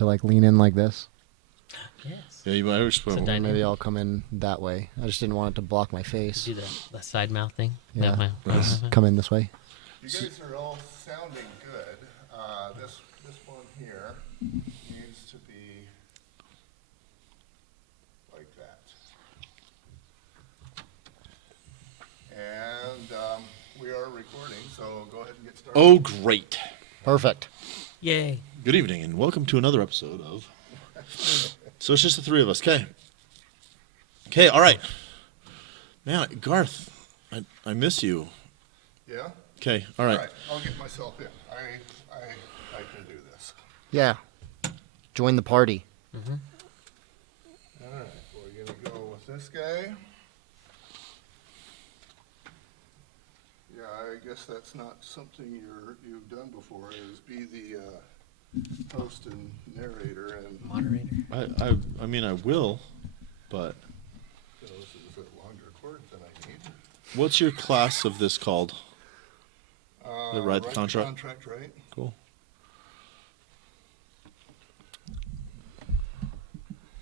to like lean in like this. Yes. Yeah, you might explain. Or maybe I'll come in that way. I just didn't want it to block my face. Do the side mouth thing. Yeah, That just come in this way. You guys are all sounding good. This one here needs to be like that. And we are recording, so go ahead and get started. Oh, great. Perfect. Yay. Good evening, and welcome to another episode of... So it's just the three of us, okay? Okay, all right. Man, Garth, I miss you. Yeah? Okay, all right. All right, I'll get myself in. I can do this. Yeah. Join the party. All right, we're going to go with this guy. Yeah, I guess that's not something you've done before, is be the host and narrator and Moderator. I mean, I will, but this is a longer cord than I need. what's your class of this called? The write the Write contract? Contract, right? Cool.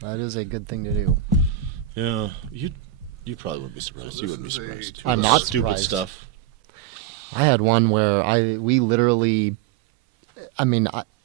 That is a good thing to do. Yeah, you probably wouldn't be surprised. So You wouldn't be this is a surprised. two- I'm not Stupid surprised. stuff. I had one where we literally,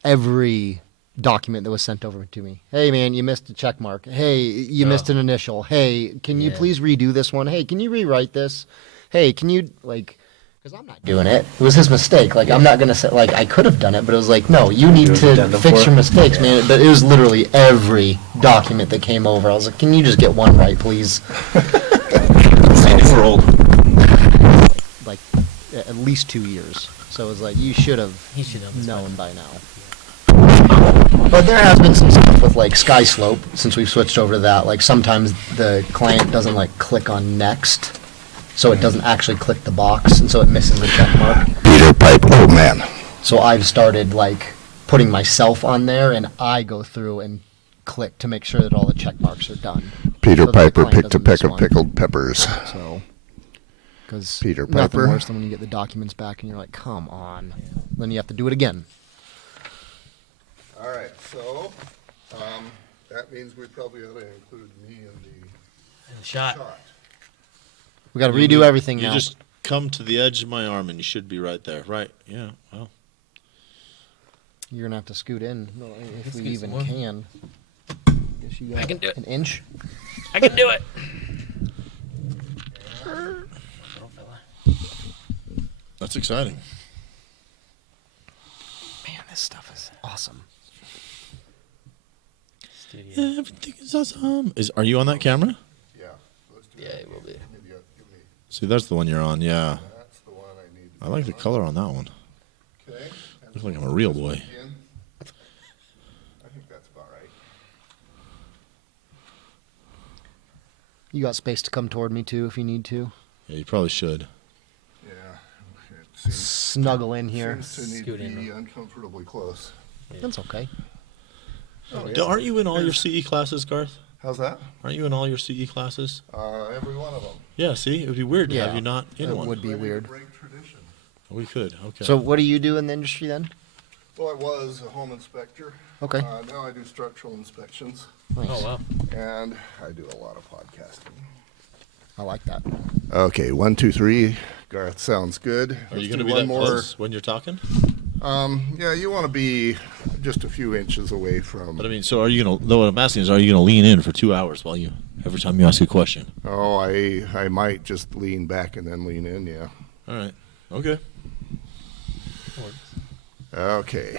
every document that was sent over to me. Hey, man, you missed a check mark. Hey, you missed an initial. Hey, can you Yeah. please redo this one? Hey, can you rewrite this? Hey, can you, because I'm not doing it. It was his mistake. I'm not going to say, I could have done it, but it was like, no, you need to fix your mistakes, man. But it was literally every document that came over. I was like, can you just get one right, please? We're old. Like, at least 2 years. So it was like, you should have He should have known by now. But there has been some stuff with Sky Slope since we've switched over to that. Sometimes the client doesn't click on next, so it doesn't actually click the box, and so it misses the check mark. Peter Piper, oh man. So I've started putting myself on there, and I go through and click to make sure that all the check marks are done. Peter So that the Piper client picked a doesn't miss peck of one. pickled peppers. So, because Peter nothing Piper. worse than when you get the documents back and you're like, come on. Then you have to do it again. All right, so that means we probably ought to include me in And the shot. shot. We got to redo everything You now. just come to the edge of my arm, and you should be right there. Right? Yeah. Well. You're gonna have to scoot in if Let's we get even some more. can. Guess you got I can do it. an inch. I can do it. Little fella. That's exciting. Man, this stuff is awesome. Studio. Everything is awesome. Are you on that camera? Yeah, let's do Yeah, that. it will be. Give me, See, that's the one you're on. Yeah. that's the one I need. I like the color on that one. Okay. Look like I'm a real boy. Again. I think that's about right. You got space to come toward me too if you need to. Yeah, you probably should. Yeah, it seems, Snuggle in here. seems to need Scoot to in. be uncomfortably close. That's okay. Aren't you in all your CE classes, Garth? How's that? Aren't you in all your CE classes? Every one of them. Yeah, see? It would be weird to have Yeah, you not in it one. would be Ready to weird. break tradition. We could. Okay. So what do you do in the industry then? Well, I was a home inspector. Okay. Now I do structural inspections, Nice. Oh, wow. and I do a lot of podcasting. I like that. Okay, 1, 2, 3. Garth, sounds good. Are you Let's going to do be one that more? close when you're talking? Yeah, you want to be just a few inches away from. But I mean, so are you going to, though what I'm asking is, are you going to lean in for 2 hours every time you ask a question? Oh, I might just lean back and then lean in. Yeah. All right. Okay. Works. Okay.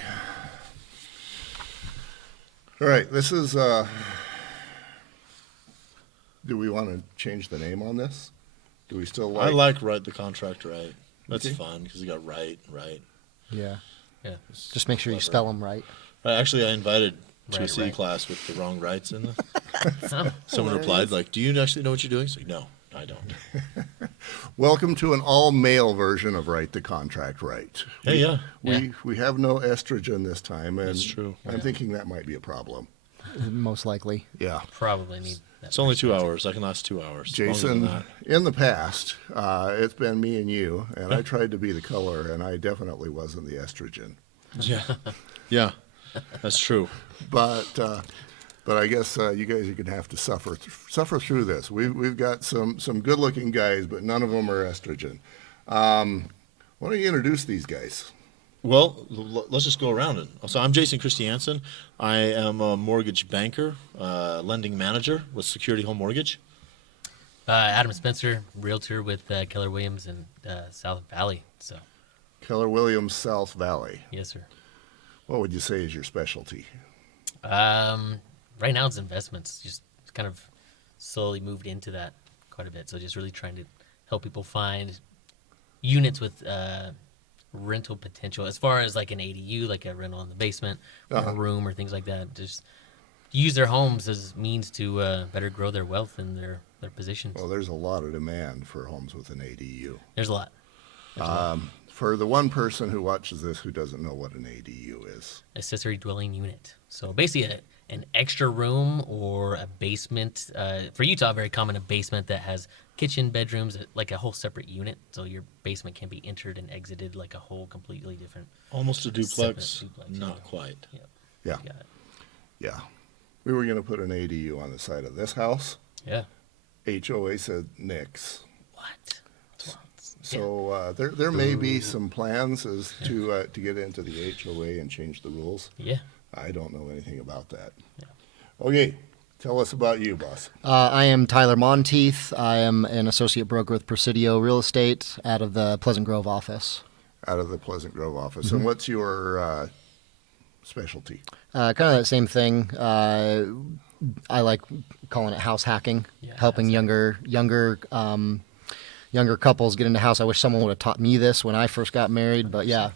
All right. This is. Do we want to change the name on this? Do we still like? I like write the contract right. That's Okay. fun because you got right. Yeah. Yeah. It's Just make sure you clever. spell them right. Actually, I invited to a Right, CE right. class with the wrong rights in the. Oh, Someone replied, do you actually know what you're doing? It's like, no, I don't. Welcome to an all-male version of Write the Contract Right. Hey, yeah. We have no estrogen this time, and That's true. I'm thinking that might be a problem. Most likely. Yeah. probably need that. It's only 2 person. hours. I can last 2 hours. Longer than Jason, that. in the past, it's been me and you, and I tried to be the color, and I definitely wasn't the estrogen. Yeah. Yeah. That's true. But I guess you guys are going to have to suffer through this. We've got some good-looking guys, but none of them are estrogen. Why don't you introduce these guys? Well, let's just go around it. So I'm Jason Christiansen. I am a mortgage banker, lending manager with Security Home Mortgage. Adam Spencer, realtor with Keller Williams in South Valley. So, Keller Williams, South Valley. yes, sir. What would you say is your specialty? Right now it's investments. Just kind of slowly moved into that quite a bit. So just really trying to help people find units with rental potential, as far as like an ADU, like a rental in the basement, or a room, or things like that. Just use their homes as means to better grow their wealth and their positions. Well, there's a lot of demand for homes with an ADU. There's a lot. For the one person who watches this who doesn't know what an ADU is, Accessory dwelling unit. So basically an extra room or a basement. For Utah, very common, a basement that has kitchen, bedrooms, like a whole separate unit. So your basement can be entered and exited like a whole completely different. Almost a duplex, Separate duplex, not yeah. quite. Yep. yeah, You got it. yeah. We were going to put an ADU on the side of this house. Yeah. HOA said nix. What? So there may be some plans as to get into the HOA and change the rules. Yeah. I don't know anything about that. Yeah. Okay, tell us about you, boss. I am Tyler Monteith. I am an associate broker with Presidio Real Estate out of the Pleasant Grove office. Out of the Pleasant Grove office. And what's your specialty? Kind of that same thing. I like calling it house hacking, Yeah, helping house younger couples get into house. I wish someone would have taught me this when I first got married. But yeah,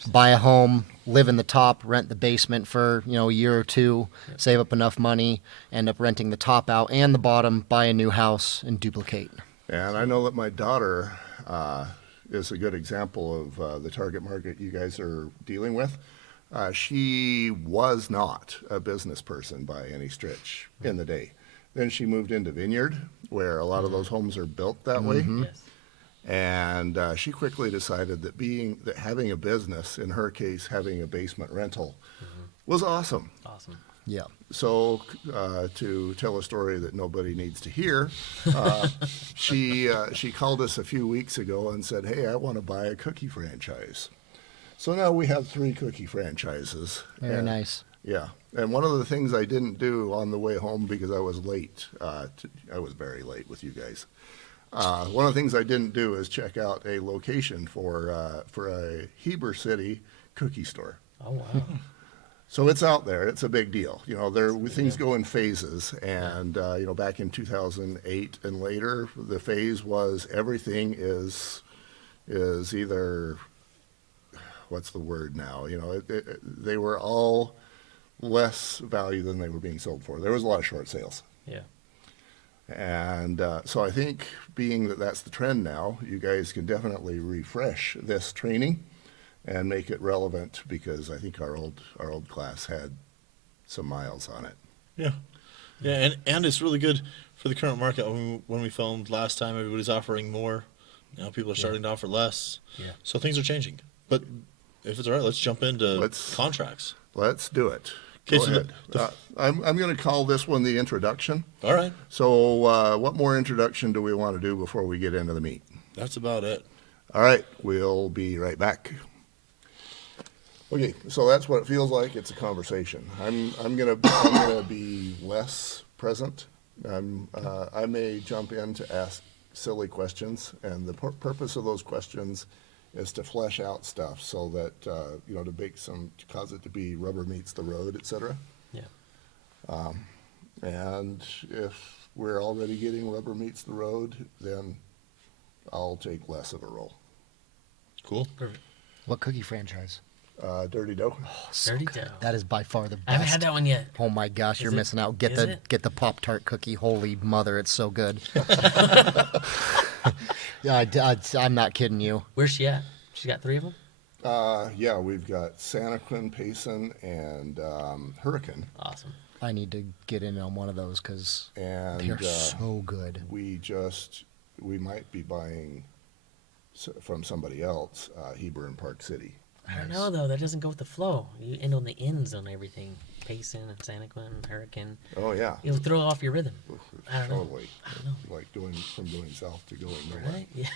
100%. buy a home, live in the top, rent the basement for a year or two, save up enough money, end up renting the top out and the bottom, buy a new house, and duplicate. And I know that my daughter is a good example of the target market you guys are dealing with. She was not a business person by any stretch in the day. Then she moved into Vineyard, where a lot of those homes are built that way. Yes. And she quickly decided that having a business, in her case, having a basement rental, was awesome. Awesome. Yeah. So to tell a story that nobody needs to hear, she called us a few weeks ago and said, "Hey, I want to buy a cookie franchise." So now we have 3 cookie franchises. Very And- nice. Yeah, and one of the things I didn't do on the way home because I was late, I was very late with you guys. One of the things I didn't do is check out a location for a Heber City cookie store. Oh, wow. So it's out there. It's a big deal. Things go in phases, and back in 2008 and later, the phase was everything is either, what's the word now? They were all less value than they were being sold for. There was a lot of short sales. Yeah. And so I think being that that's the trend now, you guys can definitely refresh this training and make it relevant, because I think our old class had some miles on it. Yeah. Yeah, and it's really good for the current market. When we filmed last time, everybody's offering more. Now people are starting to offer less. Yeah. So things are changing. But if it's all right, let's jump into contracts. Let's do it. Okay, Go so ahead. I'm going to call this one the introduction. All right. So what more introduction do we want to do before we get into the meat? That's about it. All right, we'll be right back. Okay, so that's what it feels like. It's a conversation. I'm gonna be less present. I may jump in to ask silly questions, and the purpose of those questions is to flesh out stuff so that to cause it to be rubber meets the road, etc. Yeah. And if we're already getting rubber meets the road, then I'll take less of a role. Cool. Perfect. What cookie franchise? Dirty Dough. Oh, so Dirty good. Dough. That is by far the best. I haven't had that one yet. Oh my gosh, you're it? missing out. Get Is the it? get the Pop-Tart cookie. Holy mother, it's so good. Yeah, I'm not kidding you. Where's she at? She's got 3 of them? Yeah, we've got Santaquin, Payson, and Hurricane. Awesome. I need to get in on one of those because And they're so good. we might be buying from somebody else, Heber and Park City. I don't know though. That doesn't go with the flow. You end on the ends on everything. Payson and Santaquin, Hurricane. Oh, yeah. It'll throw off your rhythm. I don't know. Totally. I don't know. Like from going south to going nowhere. Right? Yeah.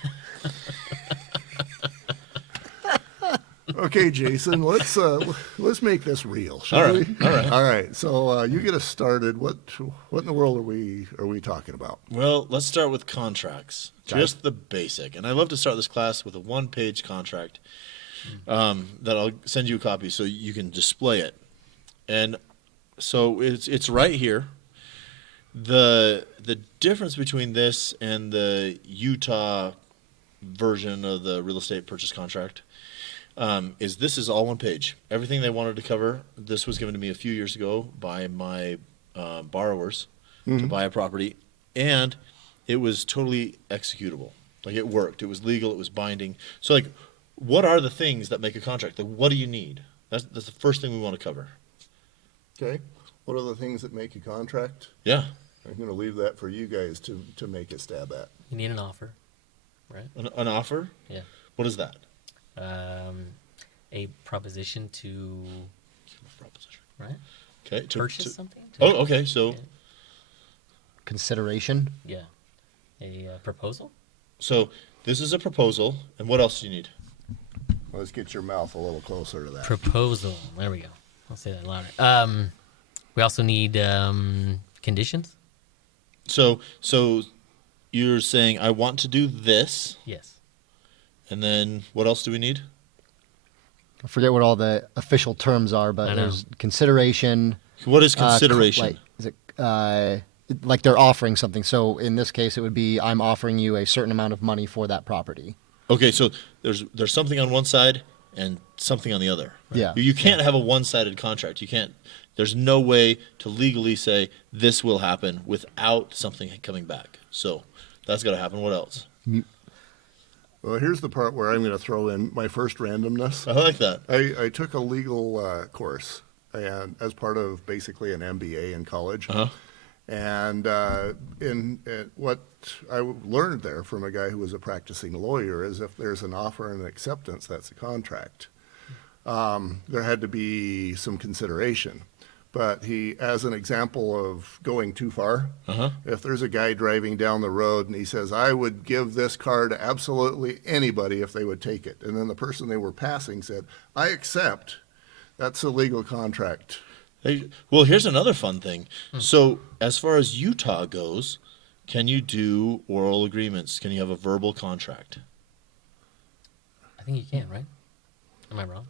Okay, Jason, let's make this real, shall All right, we? all right. All right. So you get us started. What in the world are we talking about? Well, let's start with contracts. Okay. Just the basic. And I love to start this class with a one-page contract that I'll send you a copy so you can display it. And so it's right here. The difference between this and the Utah version of the real estate purchase contract is this is all one page. Everything they wanted to cover. This was given to me a few years ago by my borrowers to buy a property, and it was totally executable. Like it worked. It was legal. It was binding. So like, what are the things that make a contract? Like, what do you need? That's the first thing we want to cover. Okay. What are the things that make a contract? Yeah. I'm going to leave that for you guys to make a stab at. You need an offer, right? An offer? Yeah. What is that? A proposition to Proposition. right Okay. purchase something. Oh, okay. So, Yeah. Consideration. Yeah. A proposal. so this is a proposal, and what else do you need? Let's get your mouth a little closer to that. Proposal. There we go. I'll say that louder. We also need conditions. So you're saying I want to do this, Yes. and then what else do we need? I forget what all the official terms are, I but know. there's consideration. What is co- consideration? like, is it like they're offering something? So in this case, it would be I'm offering you a certain amount of money for that property. Okay, so there's something on one side and something on the other. Yeah. You can't have a one-sided contract. You can't. There's no way to legally say this will happen without something coming back. So that's got to happen. What else? Well, here's the part where I'm going to throw in my first randomness. I like that. I took a legal course and as part of basically an MBA in college. Uh-huh. And in what I learned there from a guy who was a practicing lawyer is if there's an offer and an acceptance, that's a contract. There had to be some consideration. But he, as an example of going too far, if there's a guy driving down the road and he says, I would give this car to absolutely anybody if they would take it. And then the person they were passing said, I accept. That's a legal contract. Hey, well, here's another fun thing. So as far as Utah goes, can you do oral agreements? Can you have a verbal contract? I think you can, right? Am I wrong?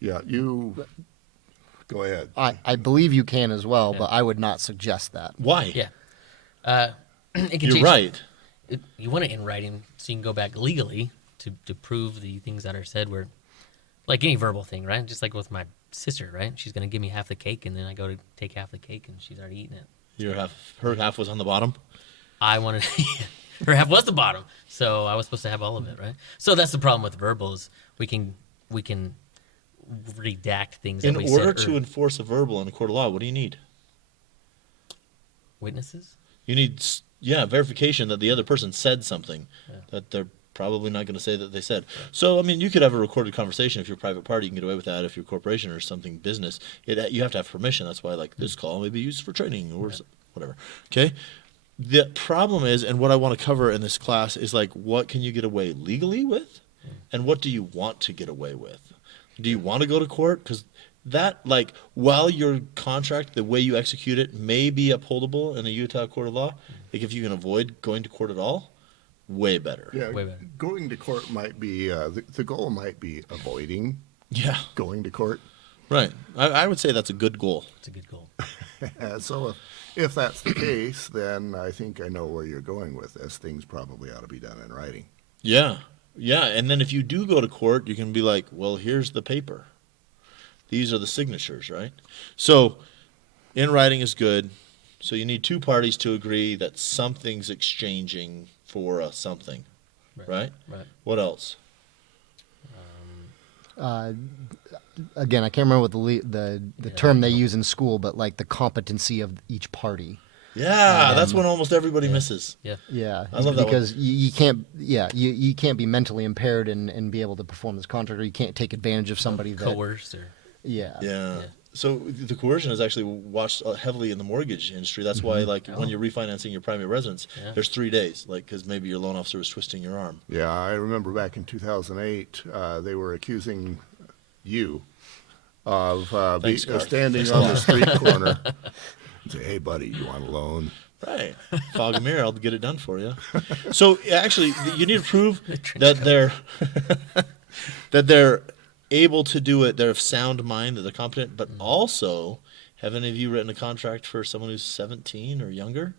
Yeah, you go ahead. I believe you can as well, Yeah. but I would not suggest that. Why? Yeah. It can You're change. right. You want it in writing so you can go back legally to prove the things that are said. Where, like any verbal thing, right? Just like with my sister, right? She's gonna give me half the cake, and then I go to take half the cake, and she's already eaten it. Her half was on the bottom. I wanted her half was the bottom, so I was supposed to have all of it, right? So that's the problem with verbals. We can redact things. In that we order said to enforce a verbal in a court of law, what do you need? witnesses. You need, verification that the other person said something Yeah. that they're probably not going to say that they said. So, I mean, you could have a recorded conversation. If you're a private party, you can get away with that. If you're a corporation or something business, you have to have permission. That's why, like, this call may be used for training or whatever. Okay? The problem is, and what I want to cover in this class is, like, what can you get away legally with? And what do you want to get away with? Do you want to go to court? Because that, like, while your contract, the way you execute it, may be upholdable in a Utah court of law, like, if you can avoid going to court at all, way better. Yeah, Way better. going to court might be, the goal might be avoiding Yeah, going to court. right. I would say that's a good goal. It's a good goal. So if that's the case, then I think I know where you're going with this. Things probably ought to be done in writing. Yeah, yeah. And then if you do go to court, you can be like, well, here's the paper. These are the signatures, right? So in writing is good. So you need two parties to agree that something's exchanging for something, right? Right. What else? Again, I can't remember what the term they use in school, but like the competency of each party. Yeah, that's when almost everybody misses. Yeah. Yeah, I love that one. because you can't. Yeah, you can't be mentally impaired and be able to perform this contract, or you can't take advantage of somebody that. Coerce or Yeah. Yeah. Yeah. So the coercion is actually watched heavily in the mortgage industry. That's why, like, when you're refinancing your primary residence, Yeah. there's 3 days, like, because maybe your loan officer was twisting your arm. Yeah, I remember back in 2008, they were accusing you of Thanks, Garth. standing on the street corner and say, "Hey, buddy, you want a loan?" Right. Fog a mirror, I'll get it done for you. So actually, you need to prove that they're that they're able to do it. They're of sound mind, that they're competent, but also, have any of you written a contract for someone who's 17 or younger?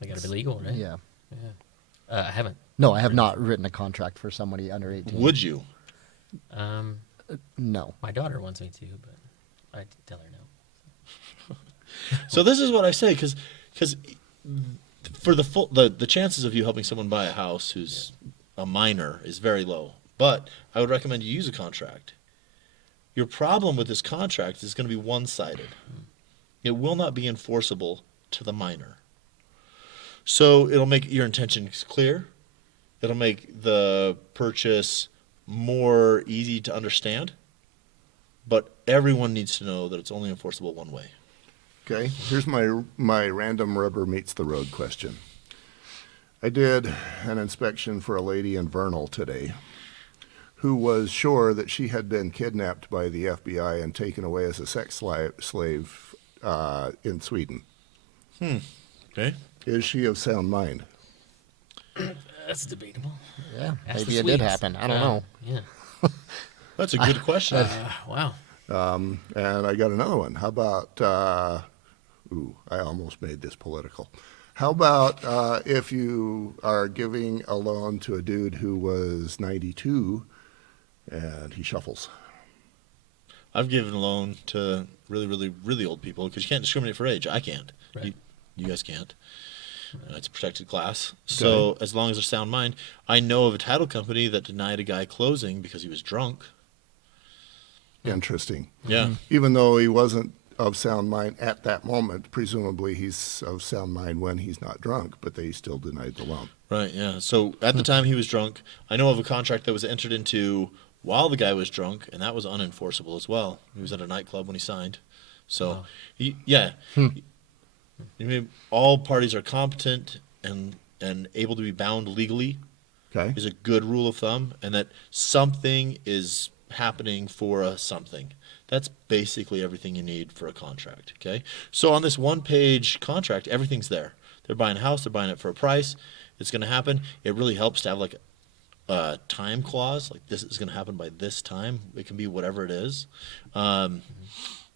they got to be legal, right? Yeah. I haven't. No, I have not written a contract for somebody under 18. Would you? No. My daughter wants me to, but I tell her no. So this is what I say, because for the chances of you helping someone buy a house who's a minor is very low. But I would recommend you use a contract. Your problem with this contract is going to be one-sided. It will not be enforceable to the minor. So it'll make your intentions clear. It'll make the purchase more easy to understand. But everyone needs to know that it's only enforceable one way. Okay, here's my random rubber meets the road question. I did an inspection for a lady in Vernal today who was sure that she had been kidnapped by the FBI and taken away as a sex slave in Sweden. Okay? Is she of sound mind? That's debatable. Yeah, Ask maybe the it did Swedes. happen. I don't know. Yeah. That's a good question. Wow. And I got another one. How about, I almost made this political. How about if you are giving a loan to a dude who was 92 and he shuffles? I've given a loan to really, really, really old people because you can't discriminate for age. I can't. Right. You guys can't. It's a protected class. So as long as they're sound mind, I know of a title company that denied a guy closing because he was drunk. Interesting. Yeah. Even though he wasn't of sound mind at that moment, presumably he's of sound mind when he's not drunk, but they still denied the loan. Right, yeah. So at the time he was drunk, I know of a contract that was entered into while the guy was drunk, and that was unenforceable as well. He was at a nightclub when he signed. So, all parties are competent and able to be bound legally Okay? is a good rule of thumb, and that something is happening for a something. That's basically everything you need for a contract, okay? So on this one-page contract, everything's there. They're buying a house, they're buying it for a price. It's going to happen. It really helps to have like a time clause, like this is going to happen by this time. It can be whatever it is.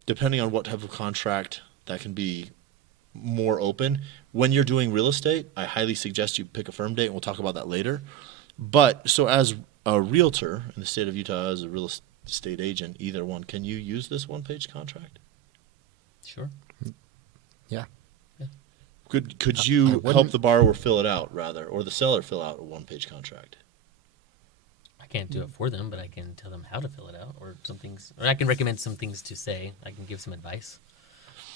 Depending on what type of contract, that can be more open. When you're doing real estate, I highly suggest you pick a firm date, and we'll talk about that later. But so as a realtor in the state of Utah, as a real estate agent, either one, can you use this one-page contract? Sure. Yeah. Could you help wouldn't- the borrower fill it out, rather, or the seller fill out a one-page contract? I can't do it for them, but I can tell them how to fill it out, or some things, or I can recommend some things to say. I can give some advice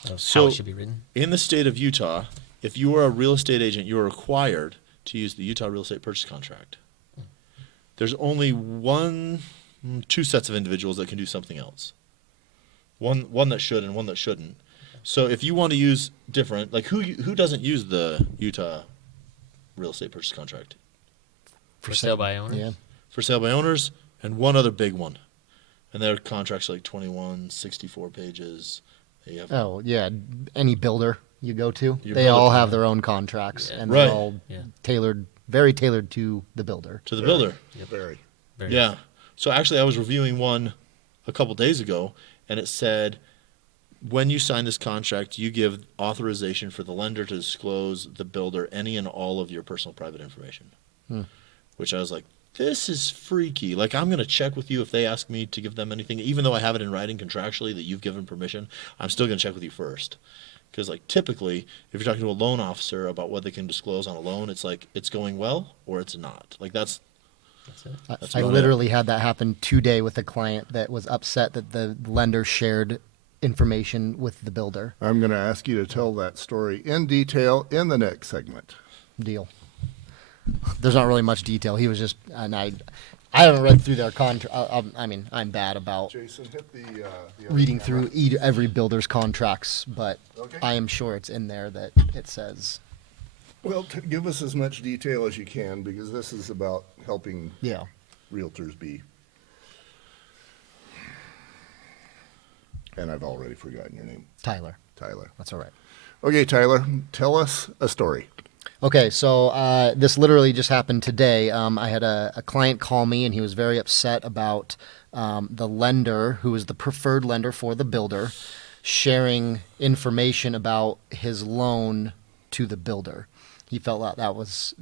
of how So- it should be written. In the state of Utah, if you are a real estate agent, you are required to use the Utah Real Estate Purchase Contract. There's only two sets of individuals that can do something else. One that should and one that shouldn't. So if you want to use different, like who doesn't use the Utah Real Estate Purchase Contract? For sale by owner? Yeah. For sale by owners, and one other big one. And their contracts are like 21, 64 pages. They have, Oh, yeah. Any builder you go to, Your they builder all can- have their own contracts, Yeah. and Right. they're all Yeah. tailored, very tailored to the builder. to the builder. Very. Very Yeah. So actually, I was reviewing one a couple days ago, and it said, when you sign this contract, you give authorization for the lender to disclose the builder any and all of your personal private information. Which I was like, this is freaky. Like, I'm going to check with you if they ask me to give them anything, even though I have it in writing contractually that you've given permission. I'm still going to check with you first. Because, like, typically, if you're talking to a loan officer about what they can disclose on a loan, it's like, it's going well or it's not. Like, that's it. That's I about literally had that happen today with a client that was upset that the lender shared information with the builder. I'm going to ask you to tell that story in detail in the next segment. Deal. There's not really much detail. He was just, and I haven't read through their contract. I mean, I'm bad about Jason, hit the reading camera. through every builder's contracts, but Okay. I am sure it's in there that it says, Well, give us as much detail as you can, because this is about helping yeah. realtors be. And I've already forgotten your name. Tyler. Tyler. That's all right. Okay, Tyler, tell us a story. Okay, so this literally just happened today. I had a client call me, and he was very upset about the lender, who is the preferred lender for the builder, sharing information about his loan to the builder. He felt that was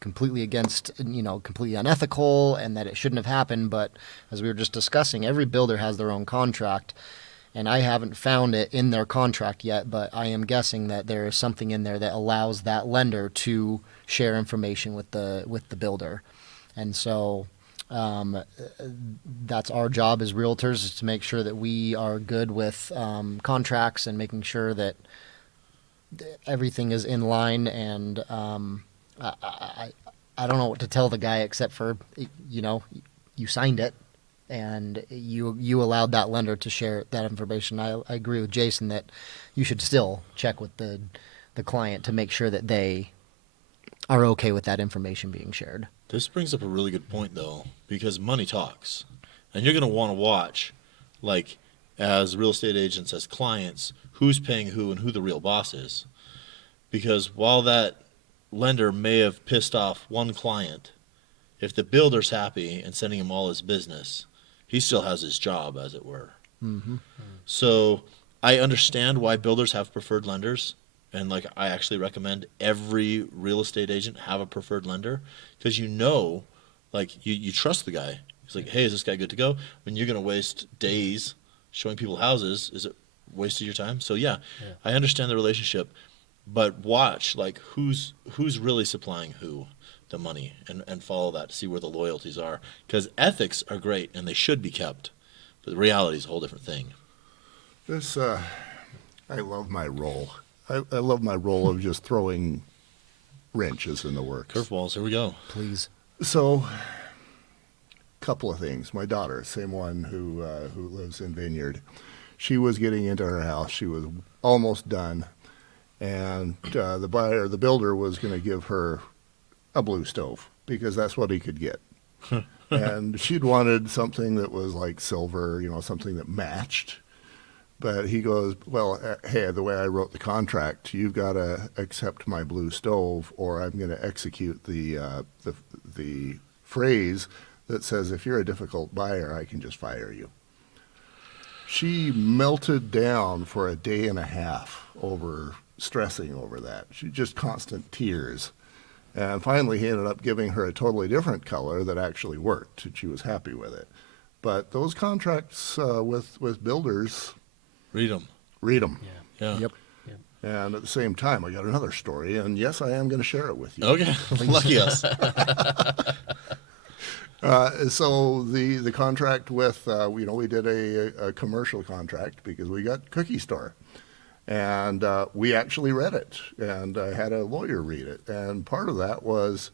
completely against, completely unethical, and that it shouldn't have happened. But as we were just discussing, every builder has their own contract. And I haven't found it in their contract yet, but I am guessing that there is something in there that allows that lender to share information with the builder. And so that's our job as realtors, is to make sure that we are good with contracts and making sure that everything is in line. And I don't know what to tell the guy except for, you signed it. And you allowed that lender to share that information. I agree with Jason that you should still check with the client to make sure that they are okay with that information being shared. This brings up a really good point, though, because money talks. And you're going to want to watch, like, as real estate agents, as clients, who's paying who and who the real boss is. Because while that lender may have pissed off one client, if the builder's happy and sending him all his business, he still has his job, as it were. Mm-hmm. So I understand why builders have preferred lenders. And like, I actually recommend every real estate agent have a preferred lender, because like you trust the guy. He's like, hey, is this guy good to go? When you're going to waste days showing people houses, is it wasted your time? So yeah, I understand the relationship, but watch like who's really supplying who the money, and follow that to see where the loyalties are, because ethics are great and they should be kept, but the reality is a whole different thing. This, I love my role. I love my role of just throwing wrenches in the works. Curveballs, here we go. Please. So, couple of things. My daughter, same one who lives in Vineyard, she was getting into her house. She was almost done, and the builder was going to give her a blue stove, because that's what he could get. And she'd wanted something that was like silver, something that matched. But he goes, well, hey, the way I wrote the contract, you've got to accept my blue stove, or I'm going to execute the phrase that says, if you're a difficult buyer, I can just fire you. She melted down for a day and a half over stressing over that. She just constant tears. And finally, he ended up giving her a totally different color that actually worked, and she was happy with it. But those contracts with builders, Read them. read them. Yeah. Yep. And at the same time, I got another story, and yes, I am going to share it with you. Okay. Lucky us. So the contract with, we did a commercial contract because we got Cookie Store. And we actually read it, and I had a lawyer read it. And part of that was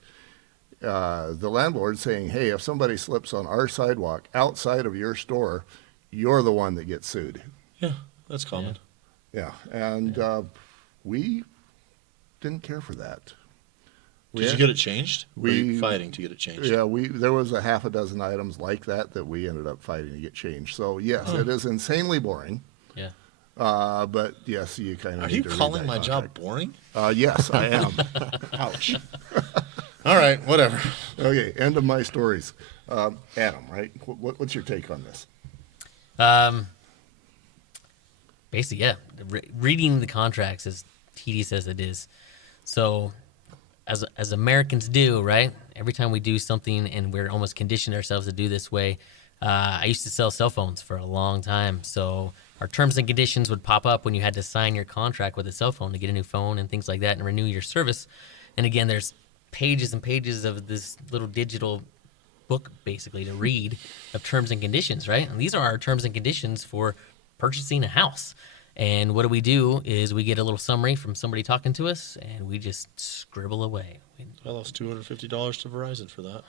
the landlord saying, hey, if somebody slips on our sidewalk outside of your store, you're the one that gets sued. Yeah, that's common. Yeah, and we didn't care for that. Did you get it changed? Were you we- fighting to get it changed? Yeah, there was a half a dozen items like that we ended up fighting to get changed. So yes, it is insanely boring. Yeah. But yes, you kind of Are need you to read calling that my job contract. boring? Yes, I am. Ouch. All right, whatever. Okay, end of my stories. Adam, right? What's your take on this? Basically, yeah. Reading the contracts, as tedious as it is. So, as Americans do, right? Every time we do something, and we're almost conditioned ourselves to do this way. I used to sell cell phones for a long time, so our terms and conditions would pop up when you had to sign your contract with a cell phone to get a new phone and things like that, and renew your service. And again, there's pages and pages of this little digital book, basically, to read of terms and conditions, right? And these are our terms and conditions for purchasing a house. And what do is we get a little summary from somebody talking to us, and we just scribble away. I lost $250 to Verizon for that.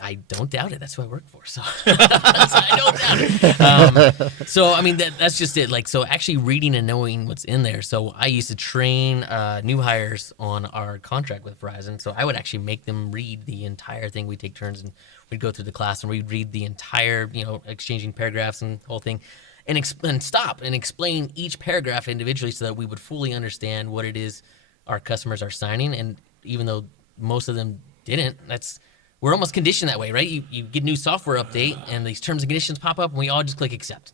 I don't doubt it. That's who I work for. So I don't doubt it. So I mean, that's just it. Like, so actually reading and knowing what's in there. So I used to train new hires on our contract with Verizon. So I would actually make them read the entire thing. We'd take turns and we'd go through the class and we'd read the entire, exchanging paragraphs and the whole thing. And stop and explain each paragraph individually so that we would fully understand what it is our customers are signing. And even though most of them didn't, we're almost conditioned that way, right? You get a new software update and these terms and conditions pop up and we all just click accept.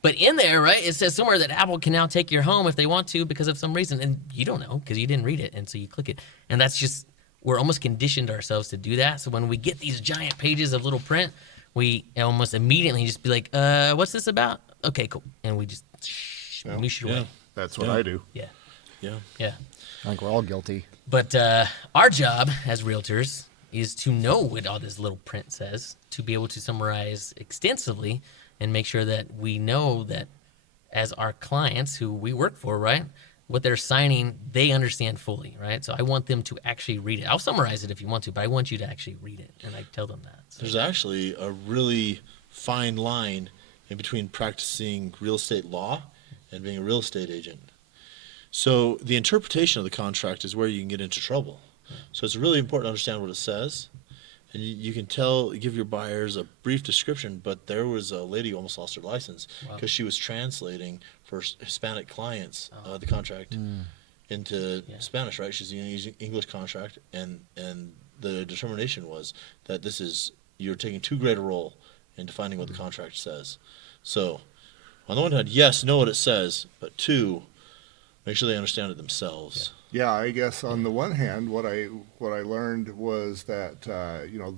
But in there, right, it says somewhere that Apple can now take your home if they want to because of some reason. And you don't know because you didn't read it. And so you click it. And that's just, we're almost conditioned ourselves to do that. So when we get these giant pages of little print, we almost immediately just be like, what's this about? Okay, cool. And we just moosh it away. That's what I do. Yeah. Yeah. Yeah. I think we're all guilty. But our job as realtors is to know what all this little print says, to be able to summarize extensively and make sure that we know that as our clients who we work for, right, what they're signing, they understand fully, right? So I want them to actually read it. I'll summarize it if you want to, but I want you to actually read it, and I tell them that. So. There's actually a really fine line in between practicing real estate law and being a real estate agent. So the interpretation of the contract is where you can get into trouble. So it's really important to understand what it says. And you can give your buyers a brief description, but there was a lady who almost lost her license because she was translating for Hispanic clients the contract into Spanish, right? She's using English contract, and the determination was that you're taking too great a role in defining what the contract says. So, on the one hand, yes, know what it says, but two, make sure they understand it themselves. Yeah, I guess on the one hand, what I learned was that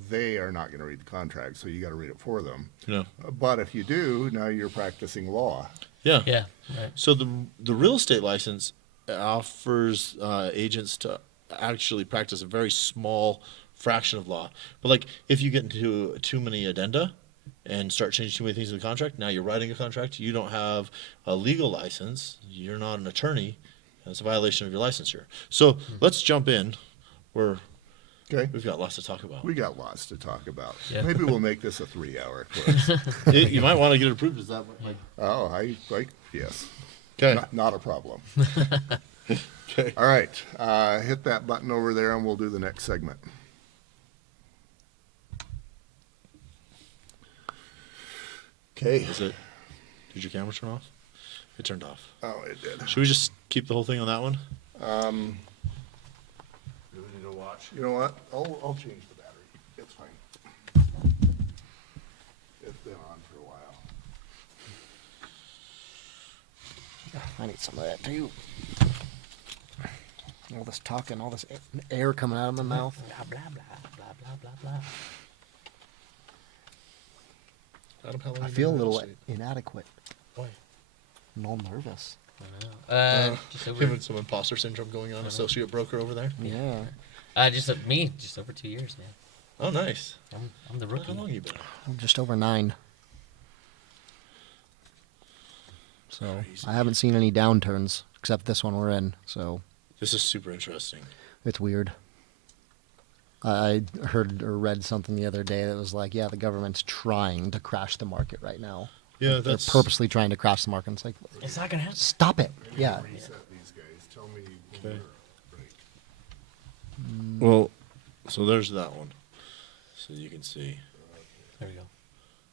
they are not going to read the contract, so you got to read it for them. Yeah. But if you do, now you're practicing law. Yeah. Yeah. Right. So the real estate license offers agents to actually practice a very small fraction of law. But like if you get into too many addenda and start changing too many things in the contract, now you're writing a contract. You don't have a legal license. You're not an attorney. It's a violation of your licensure. So let's jump in. We've got lots to talk about. We got lots to talk about. Yeah. Maybe we'll make this a 3-hour course. You might want to get it approved. Is that like? Oh, yes. Okay. Not a problem. Okay. All right, hit that button over there and we'll do the next segment. Okay. Did your camera turn off? It turned off. Oh, it did. Should we just keep the whole thing on that one? Do we need to watch? You know what? I'll change the battery. It's fine. It's been on for a while. I need some of that too. All this talking, all this air coming out of my mouth. Blah, blah, blah, blah, blah, blah, blah. Adam, how long I have you feel a been in little real estate? inadequate. Why? I'm all nervous. I don't know. Just over. Having some imposter syndrome going on, associate broker over there. Yeah. Just over 2 years, man. Oh, nice. I'm the How rookie. long have you been? I'm just over 9. So I haven't seen any downturns except this one we're in. So This is super interesting. it's weird. I heard or read something the other day that was like, yeah, the government's trying to crash the market right now. Yeah, They're that's purposely trying to crash the market. It's like, It's not gonna happen. stop it. Yeah. Reset these guys. Tell me when Okay. we're break. Well, so there's that one. So you can see. There we go.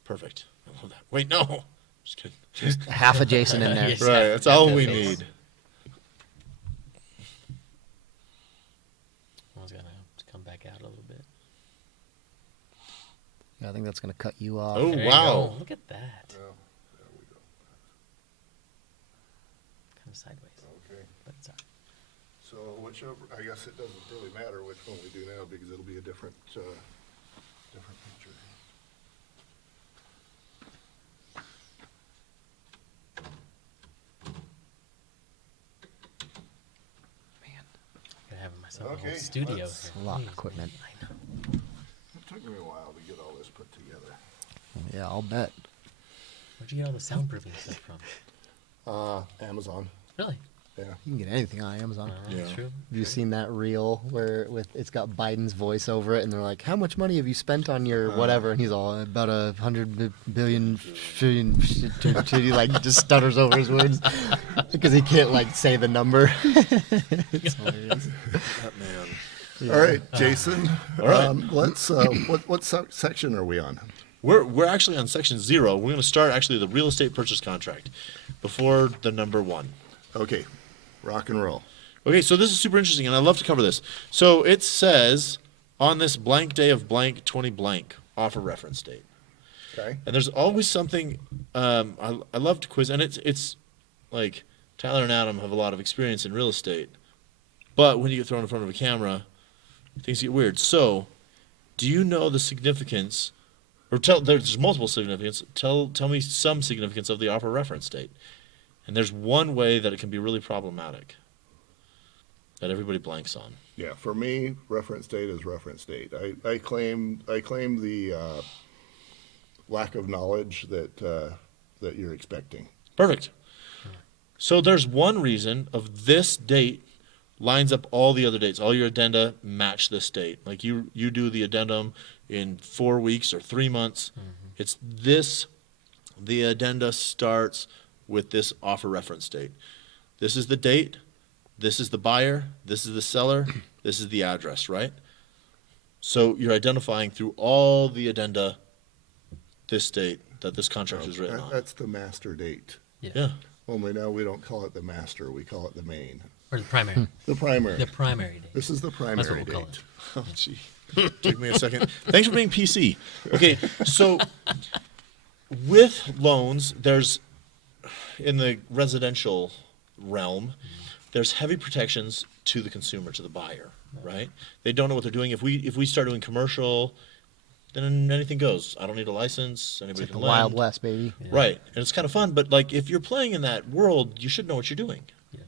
Perfect. I love that. Wait, no. Just kidding. Half a Jason in there. Yes. Right, that's all we Face. need. I was gonna come back out a little bit. Yeah, I think that's going to cut you off. Oh, There you wow. go. Look at that. Well, there we go. Kind of sideways. Okay. But it's all right. So whichever, I guess it doesn't really matter which one we do now because it'll be a different picture. Gotta have myself a Okay, whole studio. let's- here. A lot of Jeez, equipment. man. I know. It took me a while to get all this put together. Yeah, I'll bet. Where'd you get all the soundproofing stuff from? Amazon. Really? Yeah. You can get anything on Amazon. That's Yeah. true. Have you seen that reel where it's got Biden's voice over it, and they're like, "How much money have you spent on your whatever?" And he's all about 100 billion, trillion. He like just stutters over his words because he can't like say the number. It's hilarious. That man. All right, Jason. All right. Let's. What section are we on? We're actually on section 0. We're going to start actually the real estate purchase contract before the number 1. Okay, rock and roll. Okay, so this is super interesting, and I love to cover this. So it says on this blank day of blank 20 blank offer reference date, Okay. and there's always something. I love to quiz, and it's like Tyler and Adam have a lot of experience in real estate, but when you get thrown in front of a camera, things get weird. So, do you know the significance? Or there's multiple significance. Tell me some significance of the offer reference date. And there's one way that it can be really problematic that everybody blanks on. Yeah, for me, reference date is reference date. I claim the lack of knowledge that you're expecting. Perfect. So there's one reason of this date lines up all the other dates. All your addenda match this date. Like you do the addendum in 4 weeks or 3 months. It's this, the addenda starts with this offer reference date. This is the date, this is the buyer, this is the seller, this is the address, right? So you're identifying through all the addenda this date that this contract is written on. That's the master date. Yeah. Only now we don't call it the master, we call it the main. Or the primary. The primary. The primary date. This is the That's primary what we'll call date. it. Oh, gee. Took me a second. Thanks for being PC. Okay, so with loans, there's, in the residential realm, there's heavy protections to the consumer, to the buyer, right? They don't know what they're doing. If we start doing commercial, then anything goes. I don't need a license. Anybody It's like can the lend. Wild West, baby. Yeah. Right, and it's kind of fun, but like if you're playing in that world, you should know what you're doing. Yeah.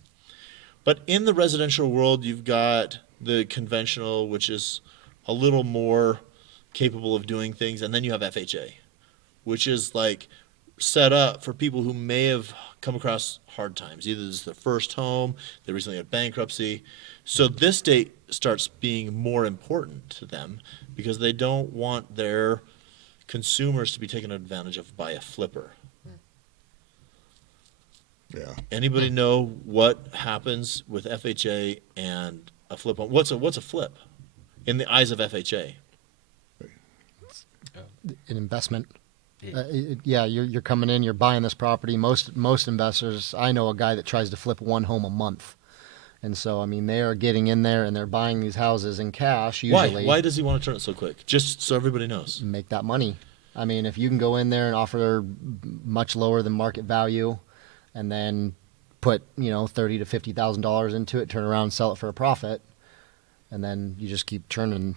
But in the residential world, you've got the conventional, which is a little more capable of doing things, and then you have FHA, which is like set up for people who may have come across hard times. Either this is their first home, they recently had bankruptcy. So this date starts being more important to them because they don't want their consumers to be taken advantage of by a flipper. Yeah. Anybody know what happens with FHA and a flip home? What's a flip in the eyes of FHA? An investment. Yeah. You're coming in, you're buying this property. Most investors, I know a guy that tries to flip one home a month, and so I mean they are getting in there and they're buying these houses in cash usually. Why does he want to turn it so quick? Just so everybody knows. Make that money. I mean, if you can go in there and offer much lower than market value, and then put $30,000 to $50,000 into it, turn around and sell it for a profit, and then you just keep churning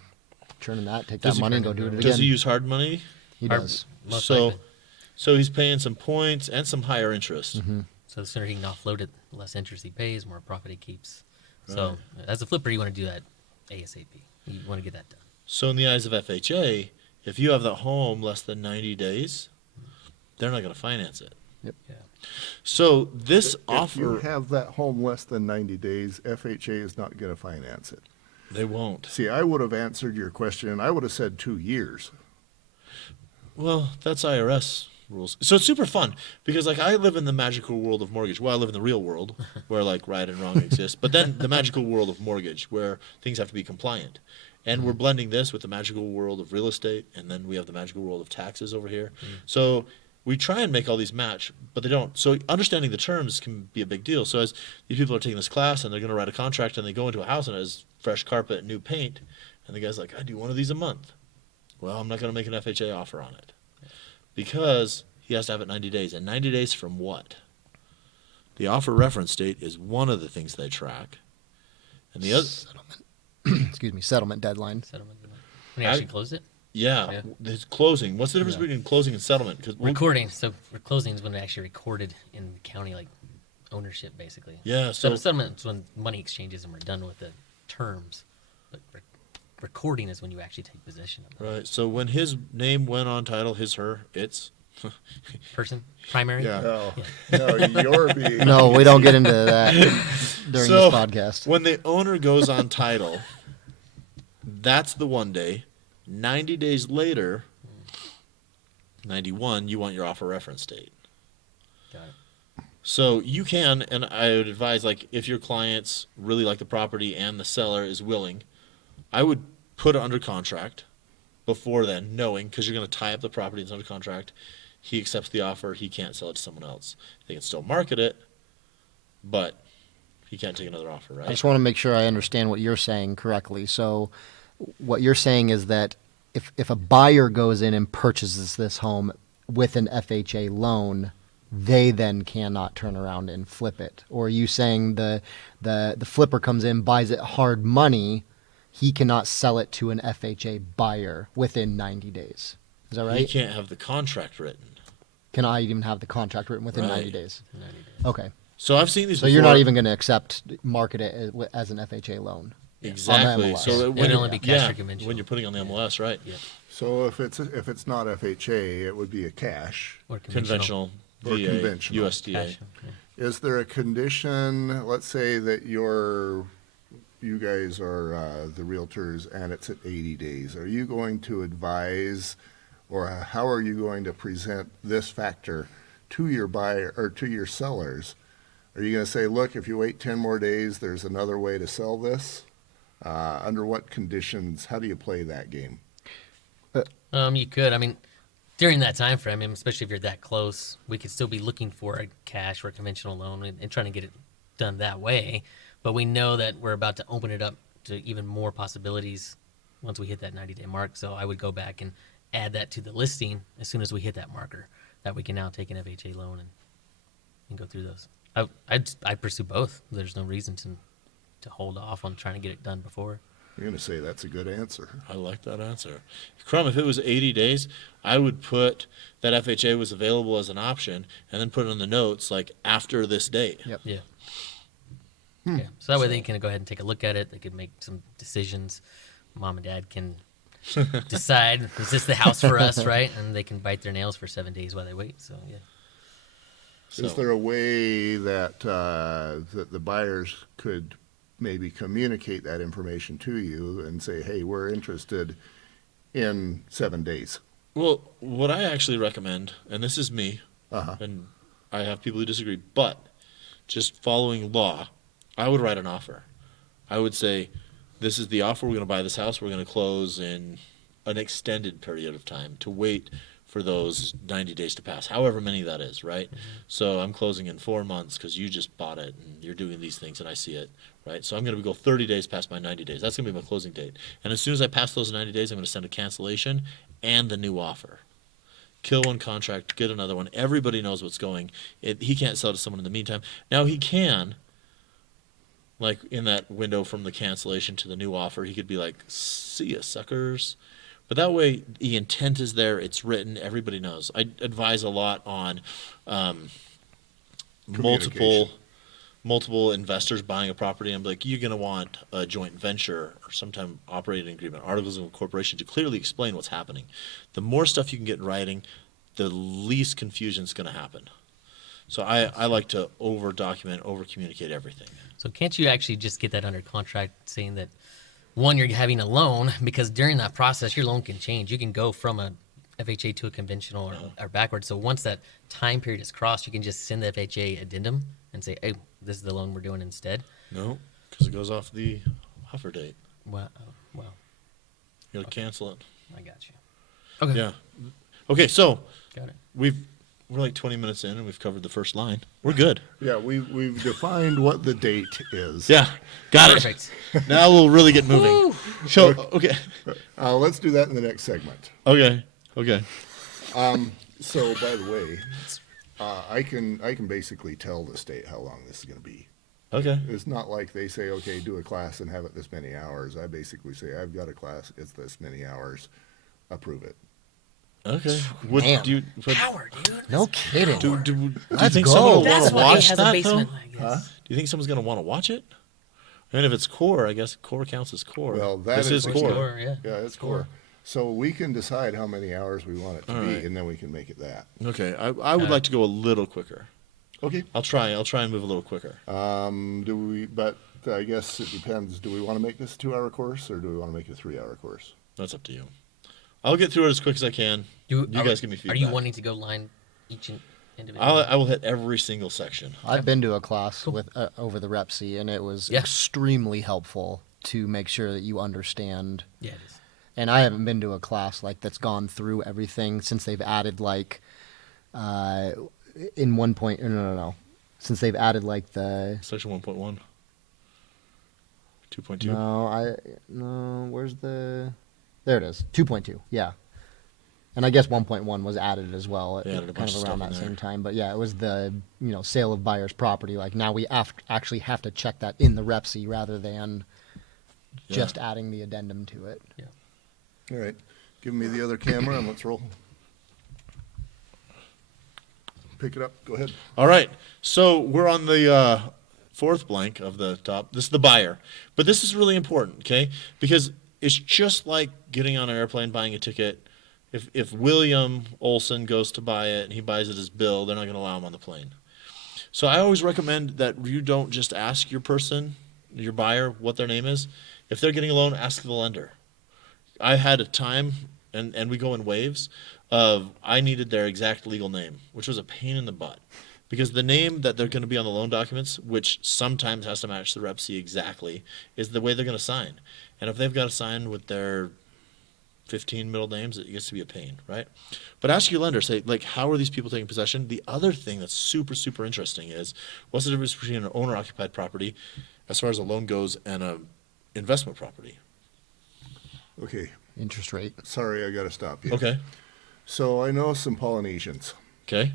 that, take that money and go do it again. Does he use hard money? He Hard- does. Most So, likely. so he's paying some points and some higher interest. Mm-hmm. So the sooner he can offload it, the less interest he pays, more profit he keeps. So as a flipper, you want to do that ASAP. You want to get that done. So in the eyes of FHA, if you have that home less than 90 days, they're not going to finance it. Yeah. So this If you offer, have that home less than 90 days, FHA is not going to finance it. they won't. See, I would have answered your question. I would have said 2 years. Well, that's IRS rules. So it's super fun because like I live in the magical world of mortgage. Well, I live in the real world where like right and wrong exist, but then the magical world of mortgage where things have to be compliant. And we're blending this with the magical world of real estate, and then we have the magical world of taxes over here. So we try and make all these match, but they don't. So understanding the terms can be a big deal. So as these people are taking this class and they're going to write a contract and they go into a house and it has fresh carpet and new paint, and the guy's like, I do one of these a month. Well, I'm not going to make an FHA offer on it because he has to have it 90 days. And 90 days from what? The offer reference date is one of the things they track. And the other, Settlement deadline. Settlement. When you actually close it? yeah, it's closing. What's the difference between closing and settlement? Because Recording. So for closing is when it actually recorded in the county, like ownership, basically. Yeah, So so settlement is when money exchanges and we're done with the terms. But recording is when you actually take possession of it. right. So when his name went on title, his her, it's person, primary. Yeah. No, you're being. No, we don't get into that during So, this podcast. when the owner goes on title, that's the 1 day. 90 days later, 91, you want your offer reference date. Got it. So you can, and I would advise, like, if your clients really like the property and the seller is willing, I would put it under contract before then, knowing, because you're going to tie up the property, it's under contract. He accepts the offer, he can't sell it to someone else. They can still market it, but he can't take another offer, I right? just want to make sure I understand what you're saying correctly. So what you're saying is that if a buyer goes in and purchases this home with an FHA loan, they then cannot turn around and flip it? Or are you saying the flipper comes in, buys it hard money, he cannot sell it to an FHA buyer within 90 days? Is that He right? can't have the contract written. Can I even have the contract written within 90 Right. days? 90 days. Okay. So I've seen these So before. you're not even going to market it as an FHA loan? Exactly. MLS. So It'd only be cash or conventional. when you're putting on the MLS, right? Yeah. So if it's not FHA, it would be a cash. Or Conventional, Or VA, conventional. USDA. Cash, okay. Is there a condition? Let's say that you guys are the realtors, and it's at 80 days. Are you going to advise, or how are you going to present this factor to your buyer or to your sellers? Are you going to say, look, if you wait 10 more days, there's another way to sell this? Under what conditions? How do you play that game? You could. I mean, during that time frame, and especially if you're that close, we could still be looking for a cash or a conventional loan and trying to get it done that way. But we know that we're about to open it up to even more possibilities once we hit that 90-day mark. So I would go back and add that to the listing as soon as we hit that marker, that we can now take an FHA loan and go through those. I pursue both. There's no reason to hold off on trying to get it done before. You're going to say that's a good answer. I like that answer. Crumb, if it was 80 days, I would put that FHA was available as an option and then put it on the notes, like, after this date. Yep. Yeah. Yeah. So that way they can go ahead and take a look at it. They can make some decisions. Mom and dad can decide, is this the house for us, right? And they can bite their nails for 7 days while they wait. So, yeah. Is there a way that that the buyers could maybe communicate that information to you and say, hey, we're interested in 7 days? Well, what I actually recommend, and this is me, and I have people who disagree, but just following law, I would write an offer. I would say, this is the offer, we're going to buy this house, we're going to close in an extended period of time to wait for those 90 days to pass, however many that is, right? So I'm closing in 4 months because you just bought it and you're doing these things and I see it, right? So I'm going to go 30 days past my 90 days. That's going to be my closing date. And as soon as I pass those 90 days, I'm going to send a cancellation and the new offer. Kill one contract, get another one. Everybody knows what's going. He can't sell to someone in the meantime. Now he can, like in that window from the cancellation to the new offer, he could be like, see ya, suckers. But that way, the intent is there. It's written. Everybody knows. I advise a lot on multiple investors buying a property. I'm like, you're going to want a joint venture or sometime operating agreement, articles of incorporation to clearly explain what's happening. The more stuff you can get in writing, the least confusion is going to happen. So I like to over-document, over-communicate everything. So can't you actually just get that under contract saying that, one, you're having a loan, because during that process, your loan can change. You can go from a FHA to a conventional or backwards. So once that time period is crossed, you can just send the FHA addendum and say, hey, this is the loan we're doing instead. No, because it goes off the offer date. Well, You got to cancel it. I got you. Okay. Yeah. Okay, so Got it. we're like 20 minutes in and we've covered the first line. We're good. Yeah, we've defined what the date is. Yeah, got it. Perfect. Now we'll really get moving. So, okay. Let's do that in the next segment. Okay. So, by the way, I can basically tell the state how long this is going to be. Okay. It's not like they say, okay, do a class and have it this many hours. I basically say, I've got a class, it's this many hours, approve it. Okay. Man. Power, dude. No kidding. Do you Let's think go. someone will want That's to why watch it has that, a basement, though? I guess. Do you think someone's going to want to watch it? I mean, if it's core, I guess core counts as core. Well, that this is is core. Core, yeah. Yeah, it's core. So we can decide how many hours we want it to All be, right. and then we can make it that. Okay, I would like to go a little quicker. Okay. I'll try and move a little quicker. But I guess it depends. Do we want to make this a 2-hour course, or do we want to make it a 3-hour course? That's up to you. I'll get through it as quick as I can. You guys give me feedback. Are you wanting to go line each individual? I will hit every single section. I've been to a class with over the REPC, and it was Yeah. extremely helpful to make sure that you understand. Yeah, it is. And I haven't been to a class like that's gone through everything since they've added like in one point. No. Since they've added like the Section 1.1. 2.2. no. Where's the? There it is. 2.2. Yeah. And I guess 1.1 was added as well, They added a bunch kind of of around stuff that in there. same time. But yeah, it was the sale of buyer's property. Like now we actually have to check that in the REPC rather than just adding the addendum to it. Yeah. All right. Give me the other camera and let's roll. Pick it up. Go ahead. All right. So we're on the fourth blank of the top. This is the buyer. But this is really important, okay? Because it's just like getting on an airplane, buying a ticket. If William Olson goes to buy it and he buys it as Bill, they're not going to allow him on the plane. So I always recommend that you don't just ask your person, your buyer, what their name is. If they're getting a loan, ask the lender. I had a time, and we go in waves, of I needed their exact legal name, which was a pain in the butt. Because the name that they're going to be on the loan documents, which sometimes has to match the REPC exactly, is the way they're going to sign. And if they've got to sign with their 15 middle names, it gets to be a pain, right? But ask your lender, say, like, how are these people taking possession? The other thing that's super, super interesting is, what's the difference between an owner-occupied property, as far as a loan goes, and an investment property? Okay. Interest rate. Sorry, I got to stop you. Okay. So I know some Polynesians, Okay.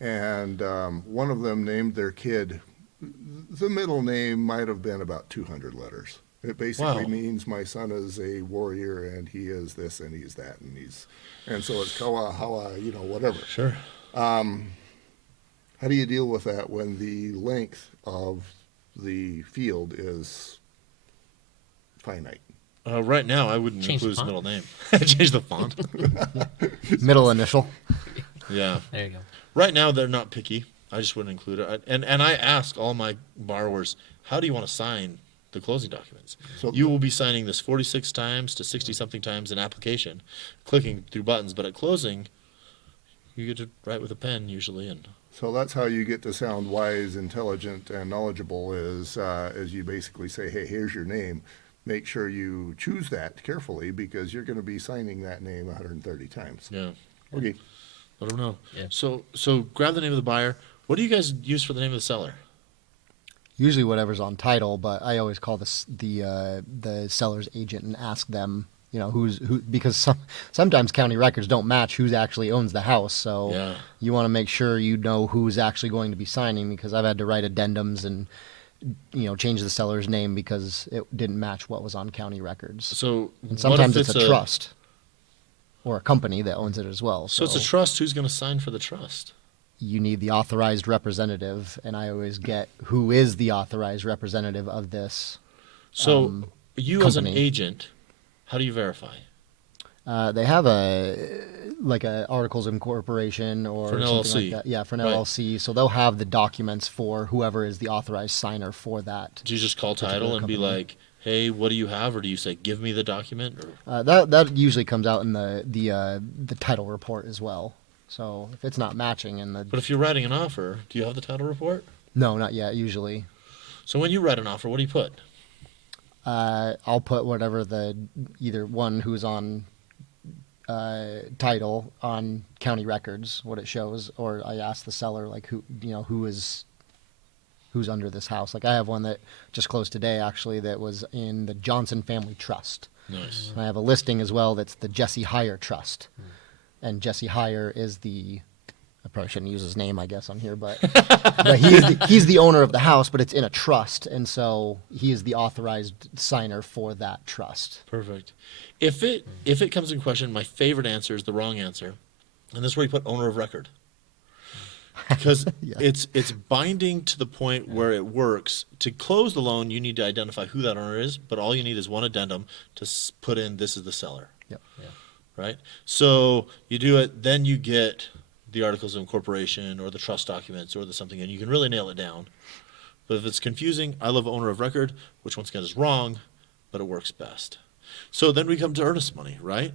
and one of them named their kid, the middle name might have been about 200 letters. It basically Wow. means my son is a warrior and he is this and he's that and so it's kawa, hawa, whatever. Sure. How do you deal with that when the length of the field is finite? Right now, I wouldn't Change the include his font. middle name. Change the font. Middle initial. Yeah. There you go. Right now, they're not picky. I just wouldn't include it. And I ask all my borrowers, how do you want to sign the closing documents? So- You will be signing this 46 times to 60-something times in application, clicking through buttons. But at closing, you get to write with a pen usually. And So that's how you get to sound wise, intelligent, and knowledgeable is you basically say, hey, here's your name. Make sure you choose that carefully because you're going to be signing that name 130 times. yeah, Okay. let them know. Yeah. So grab the name of the buyer. What do you guys use for the name of the seller? Usually whatever's on title, but I always call the seller's agent and ask them, who because sometimes county records don't match who actually owns the house. So Yeah. you want to make sure you know who's actually going to be signing because I've had to write addendums and change the seller's name because it didn't match what was on county records. So And sometimes what if it's a trust or a company that owns it as well. So it's a trust. Who's going to sign for the trust? You need the authorized representative, and I always get who is the authorized representative of this. So you as an company. agent, how do you verify? They have a articles of incorporation or For an something LLC. like that. Yeah, for an Right. LLC. So they'll have the documents for whoever is the authorized signer for that. Do you just call Particular title and be company. like, "Hey, what do you have?" Or do you say, "Give me the document"? Or That usually comes out in the title report as well. So if it's not matching in the but if you're writing an offer, do you have the title report? no, not yet. Usually, So when you write an offer, what do you put? I'll put whatever either one who's on title on county records, what it shows, or I ask the seller like who's under this house. Like I have one that just closed today actually that was in the Johnson Family Trust. Nice. And I have a listing as well that's the Jesse Heyer Trust, and Jesse Heyer is I probably shouldn't use his name, I guess, on here, but he's the owner of the house, but it's in a trust, and so he is the authorized signer for that trust. Perfect. If it comes in question, my favorite answer is the wrong answer, and this is where you put owner of record, because Yeah. it's binding to the point where it works. To close the loan, you need to identify who that owner is, but all you need is one addendum to put in this is the seller. Yep. Yeah. right? So you do it, then you get the articles of incorporation or the trust documents or the something, and you can really nail it down. But if it's confusing, I love owner of record, which once again is wrong, but it works best. So then we come to earnest money, right?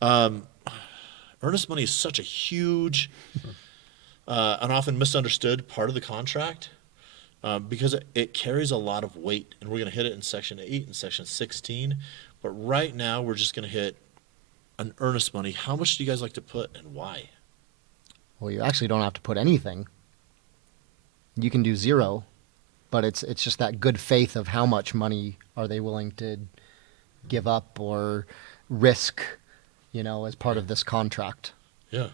Earnest money is such a huge and often misunderstood part of the contract because it carries a lot of weight, and we're going to hit it in Section 8 and Section 16. But right now, we're just going to hit an earnest money. How much do you guys like to put, and why? Well, you actually don't have to put anything. You can do zero, but it's just that good faith of how much money are they willing to give up or risk, as part of this contract. Yeah.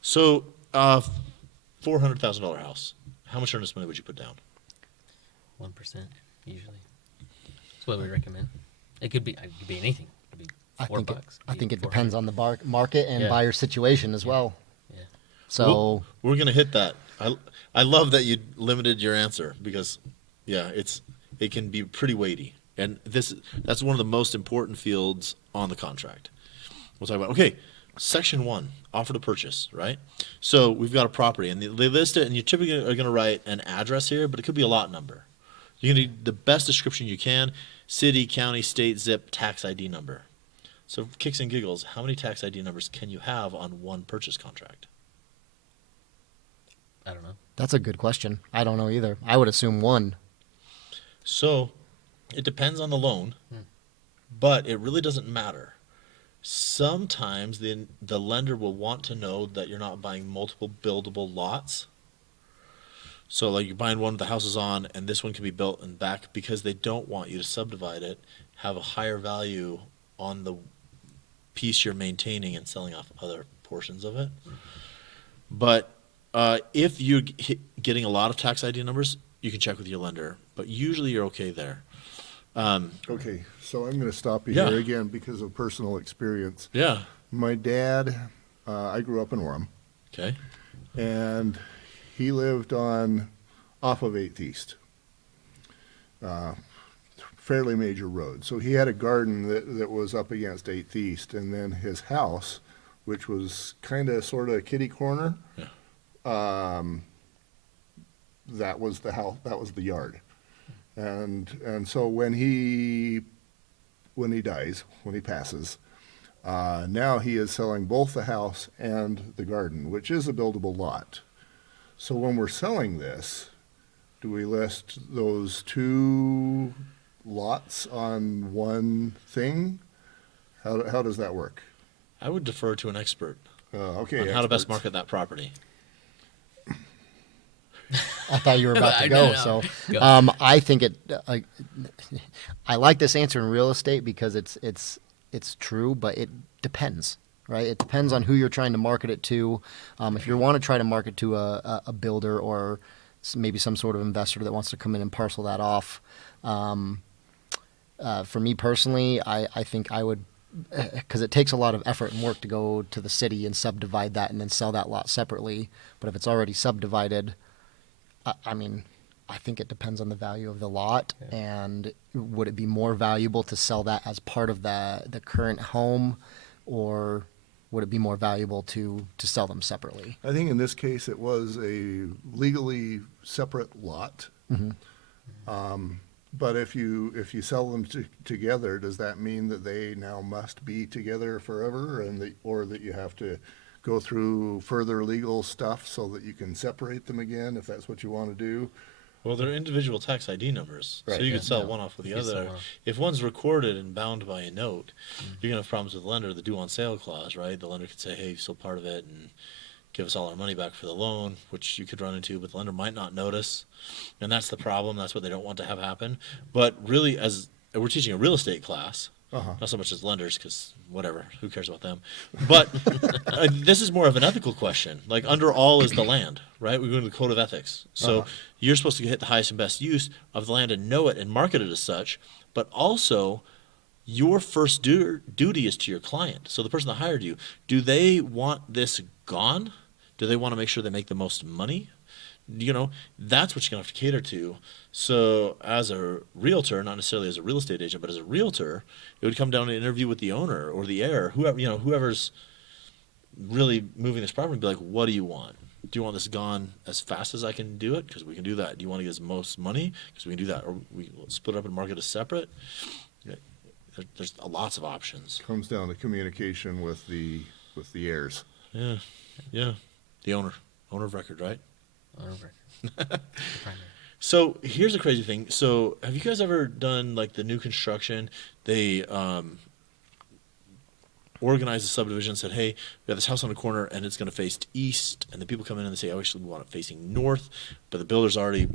So, $400,000 house. How much earnest money would you put down? 1% usually. That's what we recommend. It could be anything. It could be $4. I think it depends on the market and buyer situation as well. Yeah. So we're going to hit that. I love that you limited your answer because, it can be pretty weighty, and that's one of the most important fields on the contract. We'll talk about Section 1, offer to purchase, right? So we've got a property, and they list it, and you typically are going to write an address here, but it could be a lot number. You're going to do the best description you can: city, county, state, zip, tax ID number. So kicks and giggles, how many tax ID numbers can you have on one purchase contract? I don't know. that's a good question. I don't know either. I would assume one. So it depends on the loan, but it really doesn't matter. Sometimes the lender will want to know that you're not buying multiple buildable lots. So like you're buying one with the houses on, and this one can be built in back because they don't want you to subdivide it, have a higher value on the piece you're maintaining and selling off other portions of it. But if you're getting a lot of tax ID numbers, you can check with your lender. But usually you're okay there. Okay, so I'm going to stop you Yeah. here again because of personal experience. Yeah. My dad, I grew up in Orem, Okay. and he lived off of 8th East, fairly major road. So he had a garden that was up against 8th East, and then his house, which was kind of sort of kitty corner, that was the house, that was the yard. And so when he dies, when he passes, now he is selling both the house and the garden, which is a buildable lot. So when we're selling this, do we list those two lots on one thing? How does that work? I would defer to an expert Okay, on how to best experts. market that property. I thought you were about to go. No. So, Go. I think I like this answer in real estate because it's true, but it depends, right? It depends on who you're trying to market it to. If you want to try to market to a builder or maybe some sort of investor that wants to come in and parcel that off, for me personally, I think I would, because it takes a lot of effort and work to go to the city and subdivide that and then sell that lot separately. But if it's already subdivided, I mean, I think it depends on the value of the lot, and would it be more valuable to sell that as part of the current home, or would it be more valuable to sell them separately? I think in this case, it was a legally separate lot. But if you sell them together, does that mean that they now must be together forever, or that you have to go through further legal stuff so that you can separate them again, if that's what you want to do? Well, they're individual tax ID numbers, so Right, you yeah. could sell one off with the You could sell other. one off. If one's recorded and bound by a note, you're gonna have problems with the lender, the due on sale clause, right? The lender could say, "Hey, you sold part of it, and give us all our money back for the loan," which you could run into, but the lender might not notice, and that's the problem. That's what they don't want to have happen. But really, as we're teaching a real estate class, not so much as lenders, because whatever, who cares about them? But this is more of an ethical question. Like, under all is the land, right? We go into the code of ethics. So you're supposed to hit the highest and best use of the land and know it and market it as such. But also, your first duty is to your client. So the person that hired you, do they want this gone? Do they want to make sure they make the most money? that's what you're going to have to cater to. So as a realtor, not necessarily as a real estate agent, but as a realtor, it would come down to an interview with the owner or the heir, whoever's really moving this property, and be like, what do you want? Do you want this gone as fast as I can do it? Because we can do that. Do you want to get as most money? Because we can do that. Or we split up and market as separate. There's lots of options. Comes down to communication with the heirs. Yeah. The owner of record, right? Owner of record. The primary. So here's a crazy thing. So have you guys ever done like the new construction? They organized a subdivision and said, hey, we have this house on the corner and it's going to face east. And the people come in and they say, oh, actually, we want it facing north. But the builder's already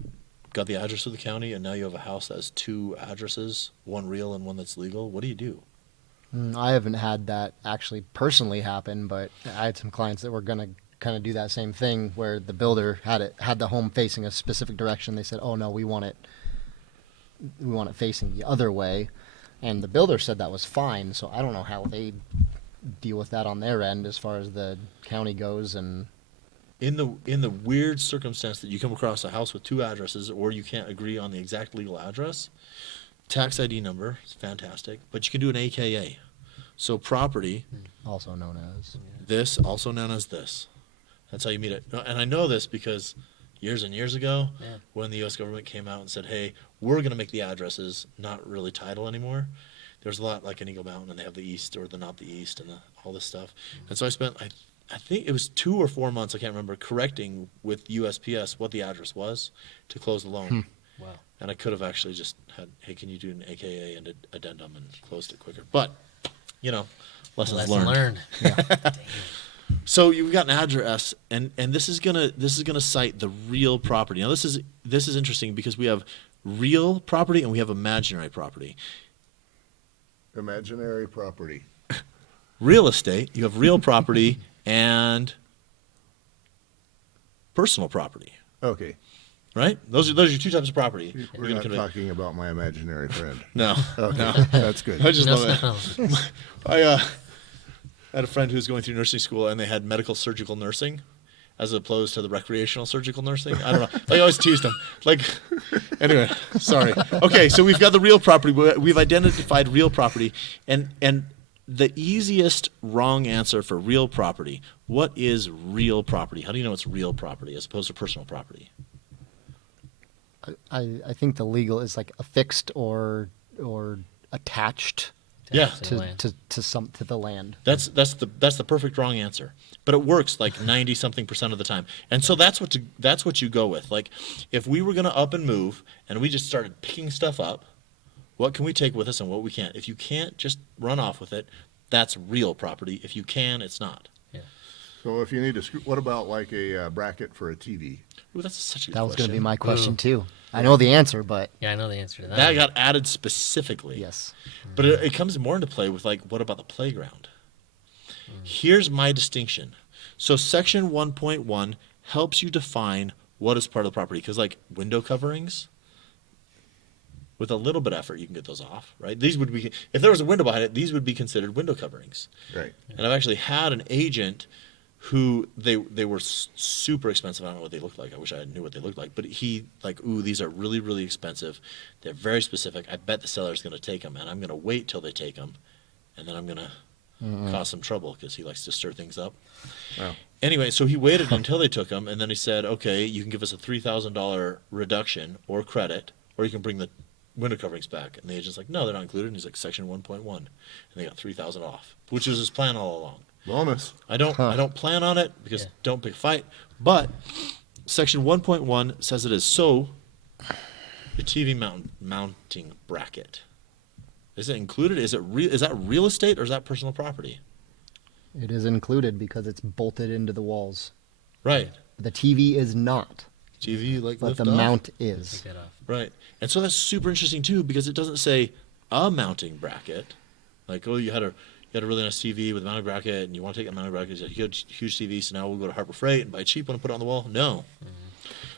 got the address of the county, and now you have a house that has two addresses, one real and one that's legal. What do you do? I haven't had that actually personally happen, but I had some clients that were going to kind of do that same thing where the builder had the home facing a specific direction. They said, oh, no, we want it facing the other way. And the builder said that was fine, so I don't know how they deal with that on their end as far as the county goes. And in the weird circumstance that you come across a house with two addresses, or you can't agree on the exact legal address, tax ID number is fantastic, but you can do an AKA. So property, also known as this, also known as this. That's how you meet it. And I know this because years and years ago, when the U.S. government came out and said, hey, we're going to make the addresses not really title anymore, there's a lot like in Eagle Mountain, and they have the east or the not the east and all this stuff. And so I spent, I think it was 2 or 4 months, I can't remember, correcting with USPS what the address was to close the loan. Wow. And I could have actually just had, hey, can you do an AKA and addendum and closed it quicker. But, lessons learned. Yeah. So you've got an address, and this is gonna cite the real property. Now this is interesting because we have real property and we have imaginary property. Imaginary property. Real estate, you have real property and personal property, Okay. right? Those are your two types of property. We're not talking about my imaginary friend. No, Okay. no. That's good. I just No, love it. no. I had a friend who was going through nursing school, and they had medical surgical nursing as opposed to the recreational surgical nursing. I don't know. I always teased him. Anyway, sorry. Okay, so we've got the real property. We've identified real property, and the easiest wrong answer for real property. What is real property? How do you know it's real property as opposed to personal property? I think the legal is like affixed or attached Yeah. To the land. to the land. That's the perfect wrong answer, but it works like 90-something% of the time. And so that's what you go with. Like, if we were gonna up and move and we just started picking stuff up, what can we take with us and what we can't? If you can't just run off with it, that's real property. If you can, it's not. Yeah. So if you need what about like a bracket for a TV? Ooh, that's such a good That was going to be question. my question Ooh. too. I know the answer, but Yeah, I know the answer to that. That got added specifically. yes. But it comes more into play with, like, what about the playground? Here's my distinction. So Section 1.1 helps you define what is part of the property. Because, like, window coverings, with a little bit of effort, you can get those off, right? These would be, if there was a window behind it, these would be considered window coverings. Right. And I've actually had an agent who they were super expensive. I don't know what they looked like. I wish I knew what they looked like. But he ooh, these are really, really expensive. They're very specific. I bet the seller's going to take them, and I'm going to wait till they take them, and then I'm going to cause some trouble because he likes to stir things up. Wow. Anyway, so he waited until they took them, and then he said, okay, you can give us a $3,000 reduction or credit, or you can bring the window coverings back. And the agent's like, no, they're not included. And he's like, Section 1.1. And they got $3,000 off, which was his plan all along. Bonus. I don't plan on it because don't pick a fight. But Section 1.1 says it is so. The TV mounting bracket. Is it included? Is that real estate or is that personal property? It is included because it's bolted into the walls. Right. The TV is not, TV but lift the off? mount is. Take that off. Right. And so that's super interesting too because it doesn't say a mounting bracket. Like, oh, you had a really nice TV with a mounting bracket, and you want to take that mounting bracket, it's a huge TV, so now we'll go to Harbor Freight and buy a cheap one and put it on the wall. No.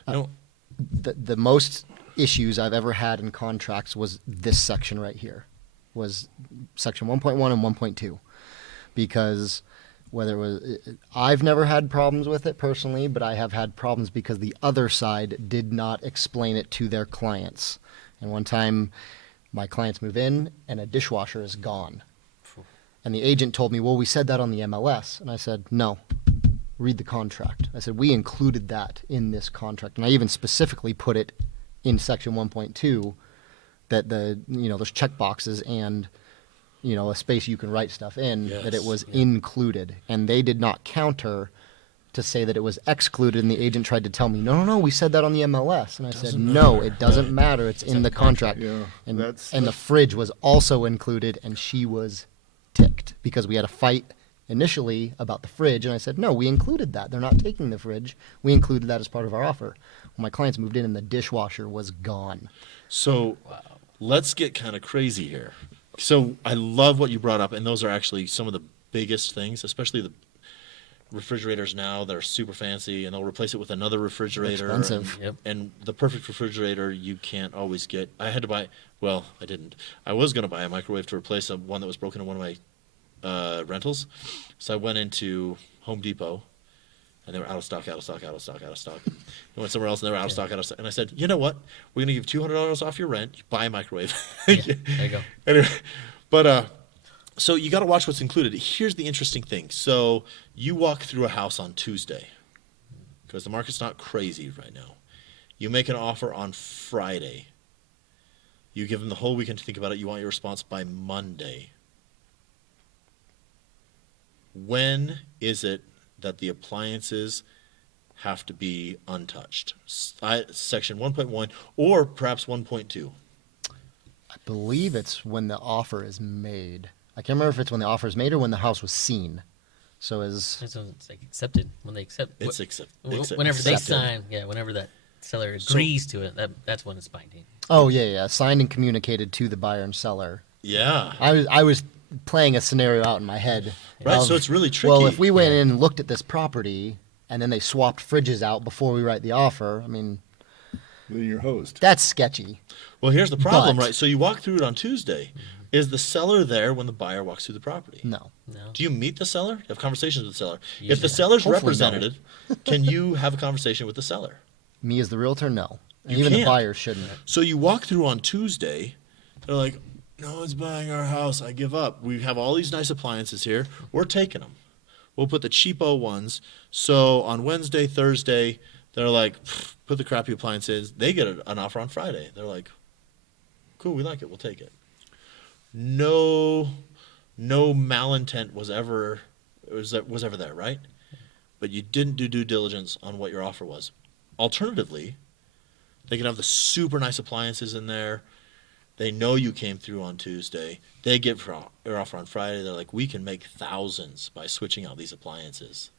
No. The most issues I've ever had in contracts was this section right here, was Section 1.1 and 1.2, because whether it was, I've never had problems with it personally, but I have had problems because the other side did not explain it to their clients. And one time, my clients move in and a dishwasher is gone. And the agent told me, well, we said that on the MLS. And I said, no, read the contract. I said, we included that in this contract. And I even specifically put it in section 1.2 that there's check boxes and, a space you can write stuff in, that it was included. And they did not counter to say that it was excluded. And the agent tried to tell me, no, we said that on the MLS. And I said, no, it doesn't matter. It's in the contract. Yeah, And that's- the fridge was also included, and she was ticked because we had a fight initially about the fridge, and I said, no, we included that. They're not taking the fridge. We included that as part of our offer. When my clients moved in and the dishwasher was gone. So let's get kind of crazy here. So I love what you brought up, and those are actually some of the biggest things, especially the refrigerators now that are super fancy, and they'll replace it with another refrigerator. Expensive. And the perfect refrigerator you can't always get. I had to buy, well, I didn't. I was going to buy a microwave to replace one that was broken in one of my rentals. So I went into Home Depot, and they were out of stock. I went somewhere else, and they were out of stock. And I said, you know what? We're going to give you $200 off your rent. You buy a microwave. There you go. Anyway, but so you got to watch what's included. Here's the interesting thing. So you walk through a house on Tuesday because the market's not crazy right now. You make an offer on Friday. You give them the whole weekend to think about it. You want your response by Monday. When is it that the appliances have to be untouched? Section 1.1 or perhaps 1.2. I believe it's when the offer is made. I can't remember if it's when the offer is made or when the house was seen. So It's like accepted when they accept. It's Whenever they accepted. sign, whenever that seller agrees to it, that's when it's binding. Oh yeah, signed and communicated to the buyer and seller. Yeah. I was playing a scenario out in my head. Right, of, so it's really tricky. Well, if we went in and looked at this property and then they swapped fridges out before we write the offer, I mean, Then you're hosed. that's sketchy. Well, here's the problem, But- right? So you walk through it on Tuesday. Is the seller there when the buyer walks through the property? No. No. Do you meet the seller? You have conversations with the seller. If Usually the seller's Hopefully representative, can you have a conversation with the seller? Me as the realtor, no. And You even the can't. buyer shouldn't. So you walk through on Tuesday, they're like, no one's buying our house. I give up. We have all these nice appliances here. We're taking them. We'll put the cheapo ones. So on Wednesday, Thursday, they're like, put the crappy appliances. They get an offer on Friday. They're like, cool, we like it. We'll take it. No malintent was ever there, right? But you didn't do due diligence on what your offer was. Alternatively, they can have the super nice appliances in there. They know you came through on Tuesday. They get your offer on Friday. They're like, we can make thousands by switching out these appliances.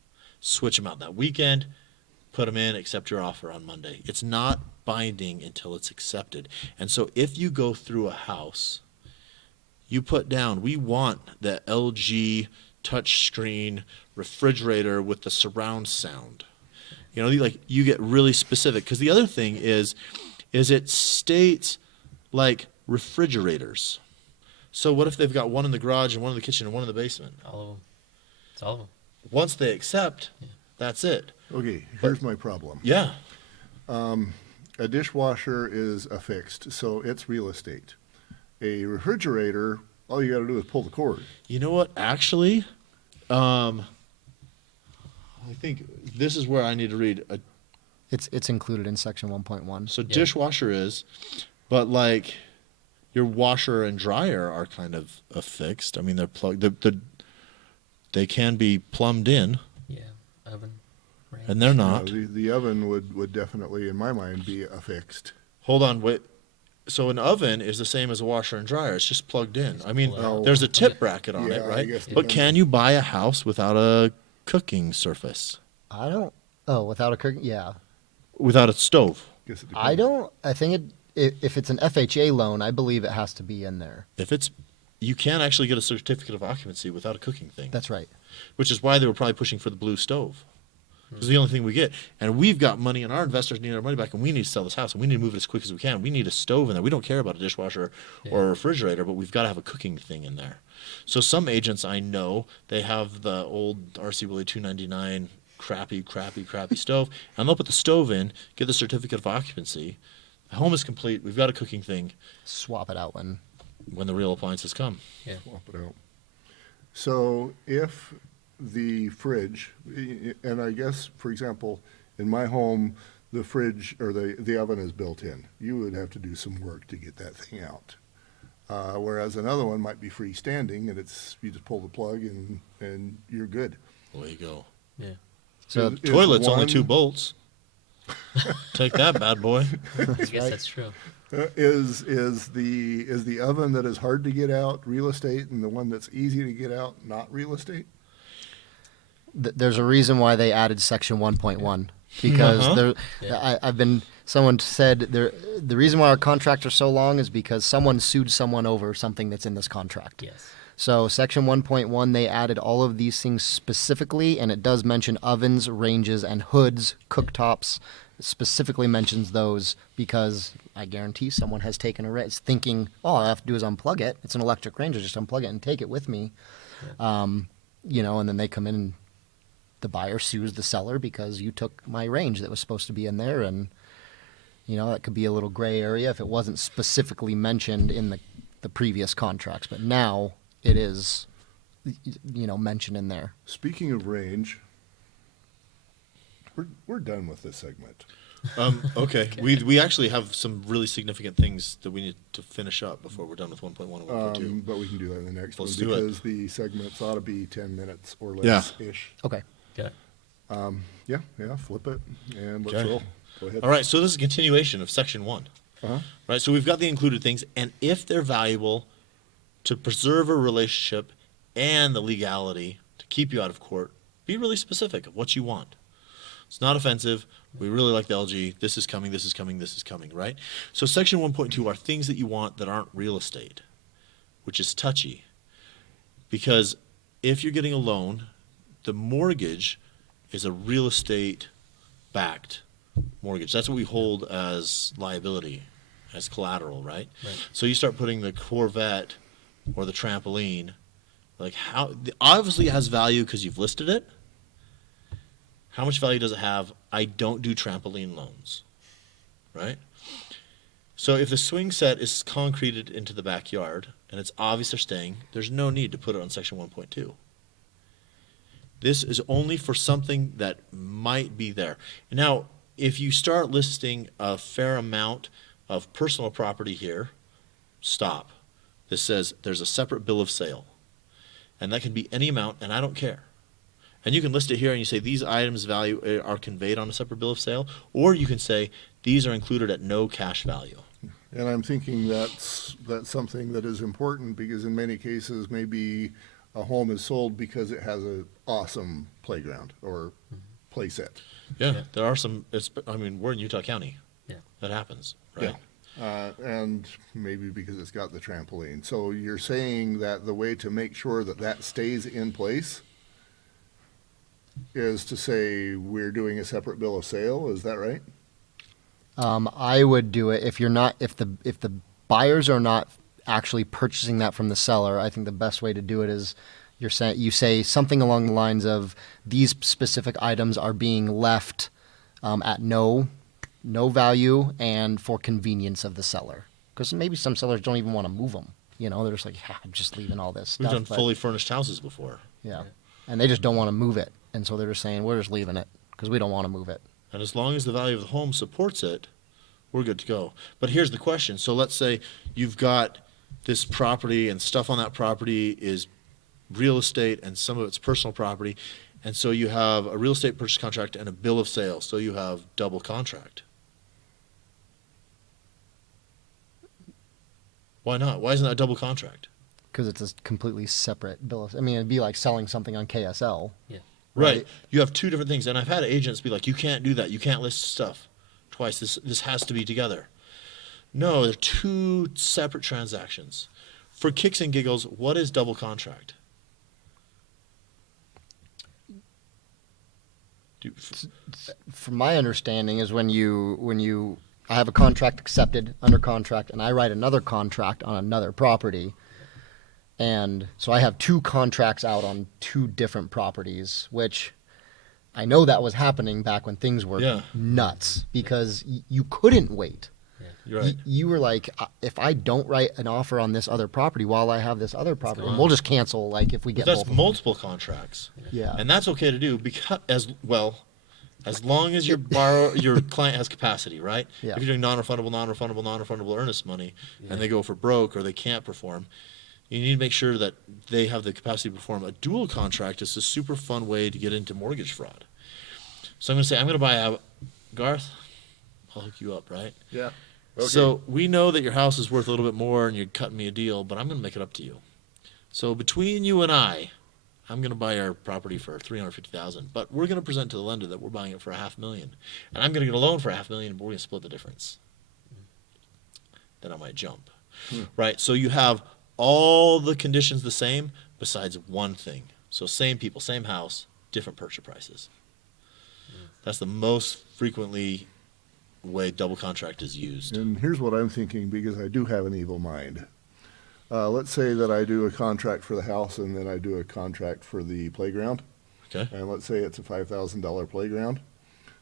Switch them out that weekend, put them in, accept your offer on Monday. It's not binding until it's accepted. And so if you go through a house, you put down, we want the LG touchscreen refrigerator with the surround sound. You get really specific. Because the other thing is it states like refrigerators. So what if they've got one in the garage and one in the kitchen and one in the basement? All of them. It's all of them. Once they accept, that's it. Okay, here's my problem. Yeah. A dishwasher is affixed, so it's real estate. A refrigerator, all you got to do is pull the cord. You know what? Actually, I think this is where I need to read. It's included in section 1.1. So dishwasher is, but like your washer and dryer are kind of affixed. I mean, they're plugged. They can be plumbed in, Yeah. Oven. Range. and they're not. The oven would definitely, in my mind, be affixed. Hold on, wait. So an oven is the same as a washer and dryer. It's just plugged in. I mean, Oh. there's a tip bracket on Yeah, it, I right? guess But can you buy a house without a cooking surface, I don't. Oh, without a cooking. Yeah. without a stove? Guess it I depends. don't. I think if it's an FHA loan, I believe it has to be in there. You can actually get a certificate of occupancy without a cooking thing. That's right. Which is why they were probably pushing for the blue stove. It's the only thing we get. And we've got money, and our investors need our money back, and we need to sell this house, and we need to move it as quick as we can. We need a stove in there. We don't care about a dishwasher or a refrigerator, but we've got to have a cooking thing in there. So some agents I know, they have the old RC Willie 299 crappy stove, and they'll put the stove in, get the certificate of occupancy. The home is complete. We've got a cooking thing Swap it out when the real appliances come. Yeah. Swap it out. So if the fridge, and I guess, for example, in my home, the fridge or the oven is built in. You would have to do some work to get that thing out. Whereas another one might be freestanding, and you just pull the plug and you're good. Away you go. Yeah. So Is Toilet's only one- 2 bolts. Take that, bad boy. I guess that's true. Is the oven that is hard to get out real estate, and the one that's easy to get out not real estate? there's a reason why they added section 1.1 because someone said the reason why our contracts are so long is because someone sued someone over something that's in this contract. Yes. So section 1.1, they added all of these things specifically, and it does mention ovens, ranges, and hoods, cooktops. It specifically mentions those because I guarantee someone has taken a risk thinking, all I have to do is unplug it. It's an electric range. I just unplug it and take it with me. And then they come in and the buyer sues the seller because you took my range that was supposed to be in there. And, that could be a little gray area if it wasn't specifically mentioned in the previous contracts. But now it is, mentioned in there. Speaking of range, we're done with this segment. Okay. We actually have some really significant things that we need to finish up before we're done with 1.1 and 1.2. But we can do that in the next Let's one do it. because the segments ought to be 10 minutes or less-ish. Okay. Got it. Yeah, flip it and let's Okay. roll. Go ahead. All right, so this is a continuation of section 1. Uh-huh. Right, so we've got the included things, and if they're valuable to preserve a relationship and the legality to keep you out of court, be really specific of what you want. It's not offensive. We really like the LG. This is coming, this is coming, this is coming, right? So section 1.2 are things that you want that aren't real estate, which is touchy. Because if you're getting a loan, the mortgage is a real estate backed mortgage. That's what we hold as liability, as collateral, right? Right. So you start putting the Corvette or the trampoline, obviously it has value because you've listed it. How much value does it have? I don't do trampoline loans, right? So if the swing set is concreted into the backyard and it's obvious they're staying, there's no need to put it on section 1.2. This is only for something that might be there. Now, if you start listing a fair amount of personal property here, stop. This says there's a separate bill of sale. And that can be any amount, and I don't care. And you can list it here and you say these items value are conveyed on a separate bill of sale, or you can say these are included at no cash value. And I'm thinking that's something that is important because in many cases, maybe a home is sold because it has an awesome playground or play set. Yeah, there are some, we're in Utah County. Yeah. That happens, right? And maybe because it's got the trampoline. So you're saying that the way to make sure that that stays in place is to say we're doing a separate bill of sale. Is that right? I would do it if the buyers are not actually purchasing that from the seller. I think the best way to do it is you say something along the lines of these specific items are being left at no value and for convenience of the seller. Because maybe some sellers don't even want to move them. They're just like, I'm just leaving all this We've stuff. done fully furnished houses before. Yeah. And they just don't want to move it. And so they're just saying, we're just leaving it because we don't want to move it. And as long as the value of the home supports it, we're good to go. But here's the question. So let's say you've got this property and stuff on that property is real estate and some of it's personal property. And so you have a real estate purchase contract and a bill of sale. So you have double contract. Why not? Why isn't that a double contract? Because it's a completely separate bill of, it'd be like selling something on KSL. Yeah. Right. You have two different things. And I've had agents be like, you can't do that. You can't list stuff twice. This has to be together. No, they're two separate transactions. For kicks and giggles, what is double contract? From my understanding is when you I have a contract accepted under contract and I write another contract on another property. And so I have 2 contracts out on 2 different properties, which I know that was happening back when things were nuts because you couldn't wait. You're right. You were like, if I don't write an offer on this other property while I have this other property, and we'll just cancel like if we get That's both multiple contracts. Yeah. And that's okay to do because as long as your client has capacity, right? Yeah. If you're doing non-refundable earnest money and they go for broke or they can't perform, you need to make sure that they have the capacity to perform. A dual contract is a super fun way to get into mortgage fraud. So I'm going to say, I'm going to buy Garth, I'll hook you up, right? Yeah. Okay. So we know that your house is worth a little bit more and you're cutting me a deal, but I'm going to make it up to you. So between you and I'm going to buy our property for $350,000, but we're going to present to the lender that we're buying it for $500,000, and I'm going to get a loan for $500,000, but we're going to split the difference. Then I might jump, right? So you have all the conditions the same, besides one thing. So same people, same house, different purchase prices. That's the most frequently way double contract is used. And here's what I'm thinking, because I do have an evil mind. Let's say that I do a contract for the house and then I do a contract for the playground. Okay. And let's say it's a $5,000 playground.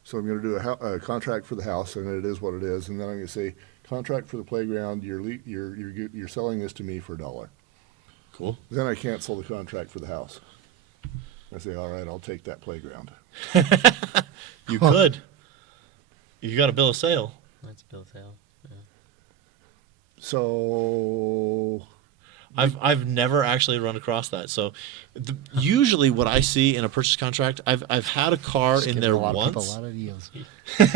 So I'm going to do a contract for the house, and it is what it is. And then I'm going to say, contract for the playground, you're selling this to me for $1. Cool. Then I cancel the contract for the house. I say, all right, I'll take that playground. You could. You got a bill of sale. That's bill sale. Yeah. So I've never actually run across that. So usually what I see in a purchase contract, I've had a car in there once. A lot of deals. say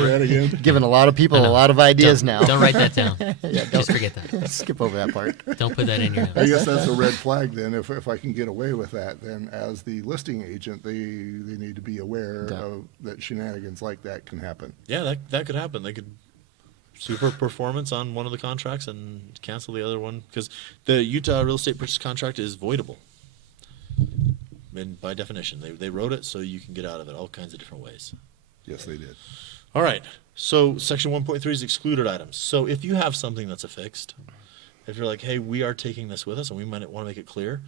that again. Giving a lot of people a lot of ideas now. Don't write that down. Yeah, Just forget that. skip over that part. Don't put that in your I notes. guess that's a red flag then. If I can get away with that, then as the listing agent, they need to be aware that shenanigans like that can happen. Yeah, that could happen. They could super performance on one of the contracts and cancel the other one because the Utah real estate purchase contract is voidable. And by definition, they wrote it so you can get out of it all kinds of different ways. Yes, they did. All right. So section 1.3 is excluded items. So if you have something that's affixed, if you're like, hey, we are taking this with us and we might want to make it clear,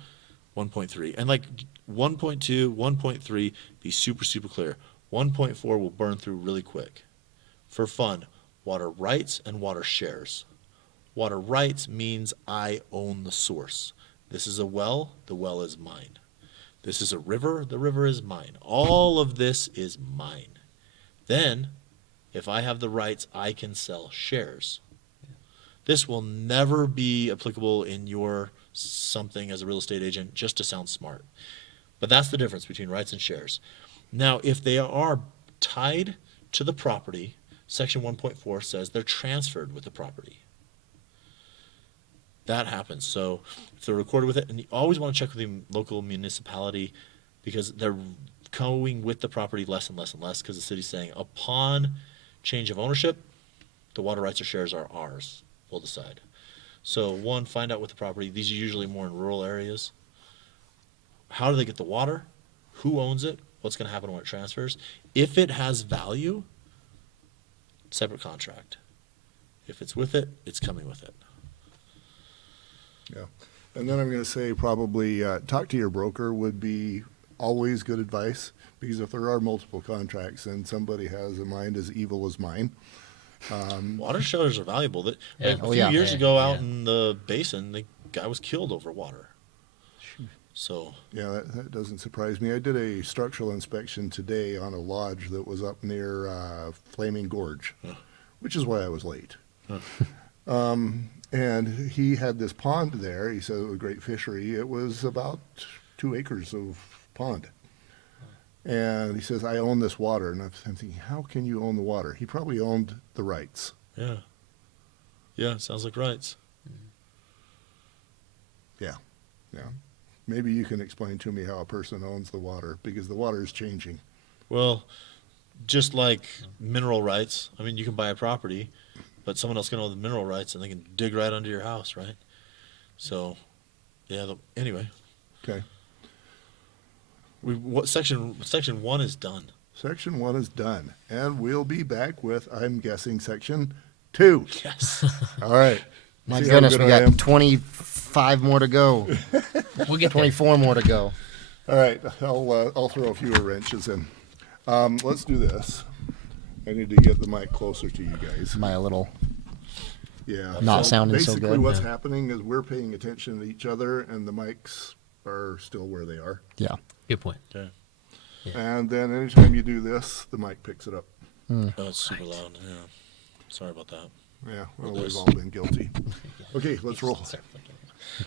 1.3. And like 1.2, 1.3, be super, super clear. 1.4 will burn through really quick. For fun, water rights and water shares. Water rights means I own the source. This is a well, the well is mine. This is a river, the river is mine. All of this is mine. Then, if I have the rights, I can sell shares. This will never be applicable in your something as a real estate agent just to sound smart. But that's the difference between rights and shares. Now, if they are tied to the property, Section 1.4 says they're transferred with the property. That happens. So if they're recorded with it, and you always want to check with the local municipality because they're going with the property less and less and less because the city's saying upon change of ownership, the water rights or shares are ours. We'll decide. So one, find out with the property. These are usually more in rural areas. How do they get the water? Who owns it? What's going to happen when it transfers? If it has value, separate contract. If it's with it, it's coming with it. Yeah. And then I'm going to say probably talk to your broker would be always good advice, because if there are multiple contracts and somebody has a mind as evil as mine. Water shares are valuable. That Yeah. a few years Yeah. ago out Yeah. in the basin, the guy was killed over water. So Yeah, that doesn't surprise me. I did a structural inspection today on a lodge that was up near Flaming Gorge, which is why I was late. And he had this pond there. He said it was a great fishery. It was about 2 acres of pond. And he says, I own this water. And I'm thinking, how can you own the water? He probably owned the rights. yeah, sounds like rights. Yeah. Maybe you can explain to me how a person owns the water, because the water is changing. Well, just like mineral rights. I mean, you can buy a property, but someone else can own the mineral rights, and they can dig right under your house, right? So, yeah. Anyway. Okay. Section 1 is done. Section 1 is done. And we'll be back with, I'm guessing, Section 2. Yes. All right. My See how goodness, good we I am? got 25 more to go. We'll get there. 24 more to go. All right, I'll throw a few wrenches in. Let's do this. I need to get the mic closer to you guys. My little. Yeah. Not sounding so basically good. what's happening is we're paying attention to each other and the mics are still where they are. Yeah. Good point. Okay. And then anytime you do this, the mic picks it up. Oh, it's super loud. Yeah. Sorry about that. Yeah, well, we've all been guilty. Okay, let's roll.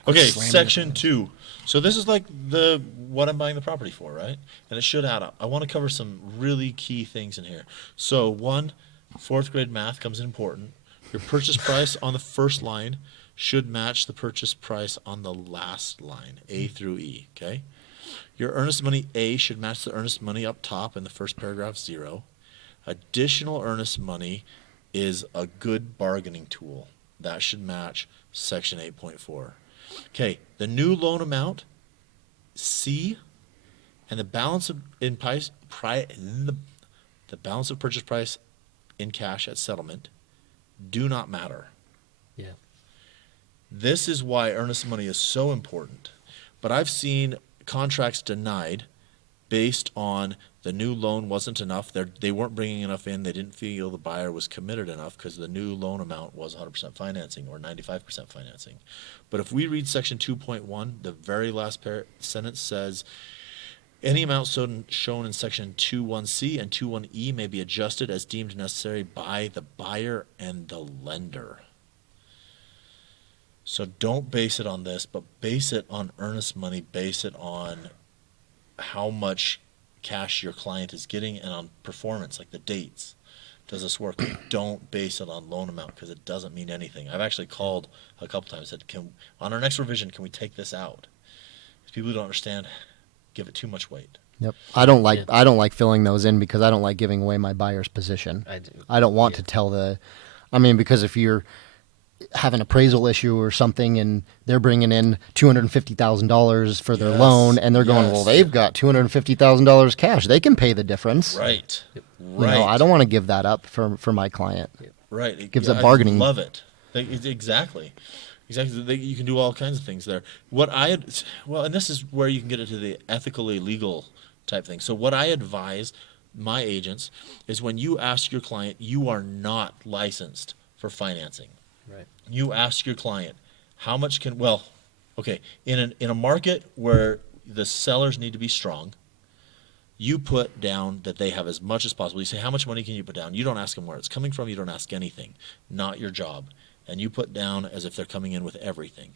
Okay, Slamming section 2. So this is like what I'm buying the property for, right? And it should add up. I want to cover some really key things in here. So 1, 4th grade math comes in important. Your purchase price on the first line should match the purchase price on the last line, A through E, okay? Your earnest money A should match the earnest money up top in the first paragraph, 0. Additional earnest money is a good bargaining tool. That should match section 8.4. Okay, the new loan amount, C, and the balance of the balance of purchase price in cash at settlement do not matter. Yeah. This is why earnest money is so important. But I've seen contracts denied based on the new loan wasn't enough. They weren't bringing enough in. They didn't feel the buyer was committed enough because the new loan amount was 100% financing or 95% financing. But if we read section 2.1, the very last sentence says, any amount shown in section 2.1c and 2.1e may be adjusted as deemed necessary by the buyer and the lender. So don't base it on this, but base it on earnest money, base it on how much cash your client is getting and on performance, like the dates. Does this work? Don't base it on loan amount because it doesn't mean anything. I've actually called a couple times and said, on our next revision, can we take this out? Because people who don't understand give it too much weight. Yep. I don't like filling those in because I don't like giving away my buyer's position. I do. I don't want to tell because if you're have an appraisal issue or something and they're bringing in $250,000 for their Yes, loan and they're going, yes. well, they've got $250,000 cash. They can pay the difference. Right. You Right. know, I don't want to give that up for my client. Right. It gives a bargaining- I love it. Exactly. You can do all kinds of things there. And this is where you can get into the ethically legal type thing. So what I advise my agents is when you ask your client, you are not licensed for financing. Right. You ask your client, how much in a market where the sellers need to be strong, you put down that they have as much as possible. You say, how much money can you put down? You don't ask them where it's coming from. You don't ask anything. Not your job. And you put down as if they're coming in with everything.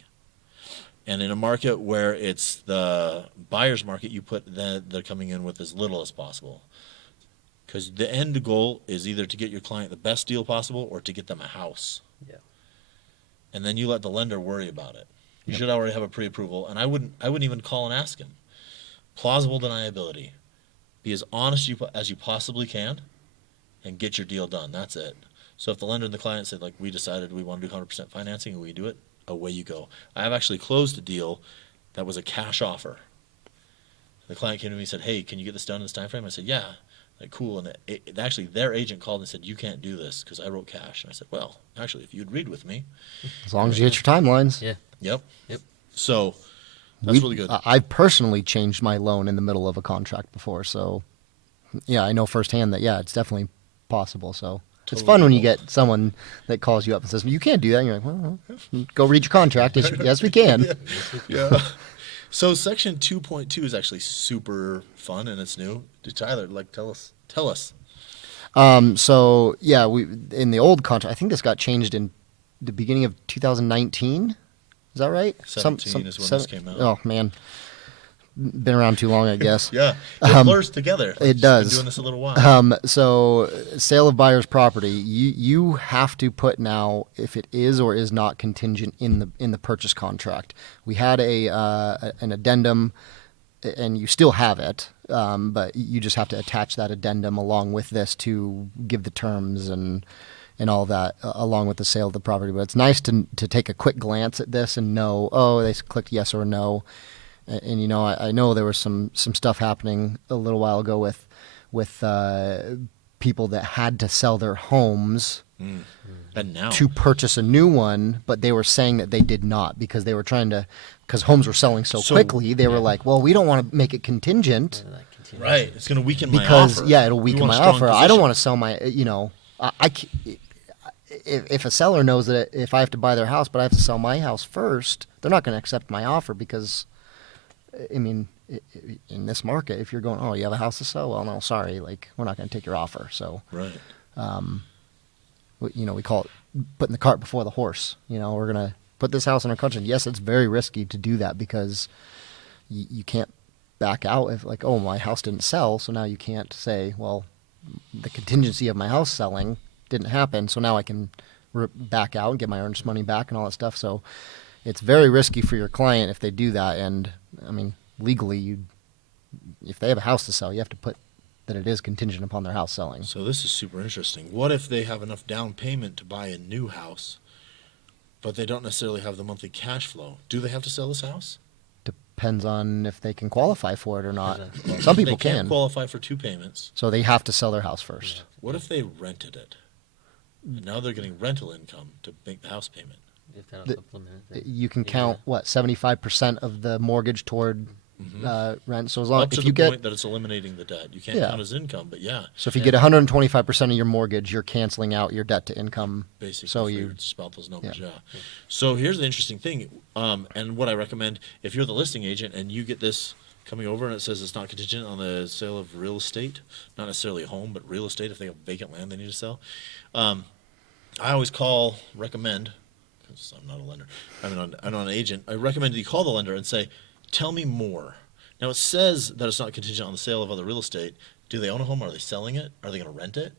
And in a market where it's the buyer's market, you put that they're coming in with as little as possible. Because the end goal is either to get your client the best deal possible or to get them a house. Yeah. And then you let the lender worry about it. You should already have a pre-approval, and I wouldn't even call and ask him. Plausible deniability. Be as honest as you possibly can, and get your deal done. That's it. So if the lender and the client said, like, we decided we want to do 100% financing and we do it, away you go. I have actually closed a deal that was a cash offer. The client came to me and said, hey, can you get this done in this time frame? I said, yeah. Like, cool. And actually, their agent called and said, you can't do this because I wrote cash. And I said, well, actually, if you'd read with me. As long as you hit your timelines. Yeah. Yep. Yep. So that's really good. I've personally changed my loan in the middle of a contract before. So, yeah, I know firsthand that, it's definitely possible. So it's Totally fun when you legal. get someone that calls you up and says, you can't do that. And you're like, well, go read your contract. Yes, we can. Yeah. So section 2.2 is actually super fun and it's new. Tyler, tell us. So yeah, we in the old contract. I think this got changed in the beginning of 2019. Is that right? 17 is when this came out. Oh man, been around too long, I guess. Yeah, it blurs together. it It's does. Been doing this a little while. So sale of buyer's property, you have to put now if it is or is not contingent in the purchase contract. We had an addendum, and you still have it, but you just have to attach that addendum along with this to give the terms and all that along with the sale of the property. But it's nice to take a quick glance at this and know, they clicked yes or no. and you know, I know there was some stuff happening a little while ago with people that had to sell their homes And now, to purchase a new one, but they were saying that they did not because they were trying to, because homes were selling so quickly. They were like, well, we don't want to make it contingent That continues. right, it's going to weaken my because offer. yeah, it'll We weaken want a my strong offer. I don't position. want to sell my, you know, if a seller knows that if I have to buy their house, but I have to sell my house first, they're not going to accept my offer because, I mean, in this market, if you're going, oh, you have a house to sell, well, no, sorry, like we're not going to take your offer. So, Right. you know, we call it putting the cart before the horse. You know, we're going to put this house in our country. Yes, it's very risky to do that because you can't back out if like, oh, my house didn't sell. So now you can't say, well, the contingency of my house selling didn't happen. So now I can back out and get my earnest money back and all that stuff. So it's very risky for your client if they do that. And I mean, legally, if they have a house to sell, you have to put that it is contingent upon their house selling. So this is super interesting. What if they have enough down payment to buy a new house, but they don't necessarily have the monthly cash flow? Do they have to sell this house? Depends on if they can qualify for it or not. Exactly. Some people They can't can. qualify for 2 payments. So they have to sell their house first. What if they rented it? And now they're getting rental income to make the house payment. If that'll The- supplement it, then You can maybe count what 75% of the mortgage toward rent. So as long Up to if the you get point that it's eliminating the debt. You can't Yeah. count as income, but yeah. so if you get 125% of your mortgage, you're canceling out your debt to income. Basically, so if we you were to spout those numbers, yeah. yeah. So here's the interesting thing, and what I recommend, if you're the listing agent and you get this coming over and it says it's not contingent on the sale of real estate, not necessarily a home, but real estate, if they have vacant land they need to sell, I always recommend, because I'm not a lender, I'm not an agent, I recommend that you call the lender and say, tell me more. Now it says that it's not contingent on the sale of other real estate. Do they own a home? Are they selling it? Are they going to rent it?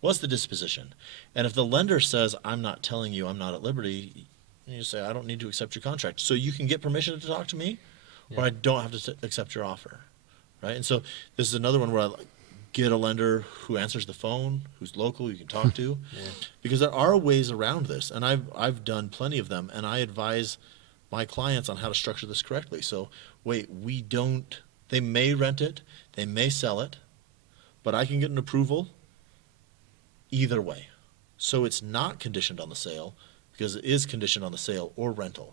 What's the disposition? And if the lender says, I'm not telling you, I'm not at liberty, you say, I don't need to accept your contract. So you can get permission to talk to me, or I don't have to accept your offer, right? And so this is another one where I get a lender who answers the phone, who's local, you can talk to, because there are ways around this, and I've done plenty of them, and I advise my clients on how to structure this correctly. So wait, they may rent it, they may sell it, but I can get an approval either way. So it's not conditioned on the sale, because it is conditioned on the sale or rental.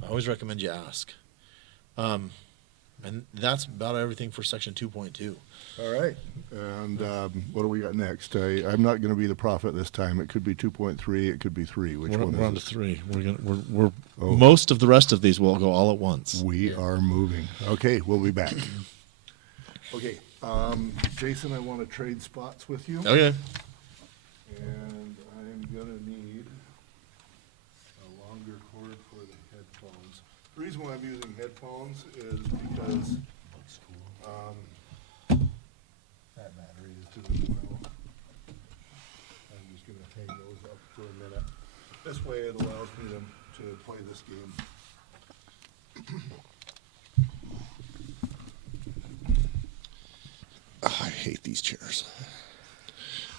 I always recommend you ask. And that's about everything for section 2.2. All right, and what do we got next? I'm not going to be the prophet this time. It could be 2.3, it could be 3. Which one We're on to is it? 3. Most of the rest of these will go all at once. We are moving. Okay, we'll be back. Okay, Jason, I want to trade spots with you. Okay. And I'm gonna need a longer cord for the headphones. The reason why I'm using headphones is because that battery is doing well. I'm just gonna hang those up for a minute. This way it allows me to play this game. I hate these chairs.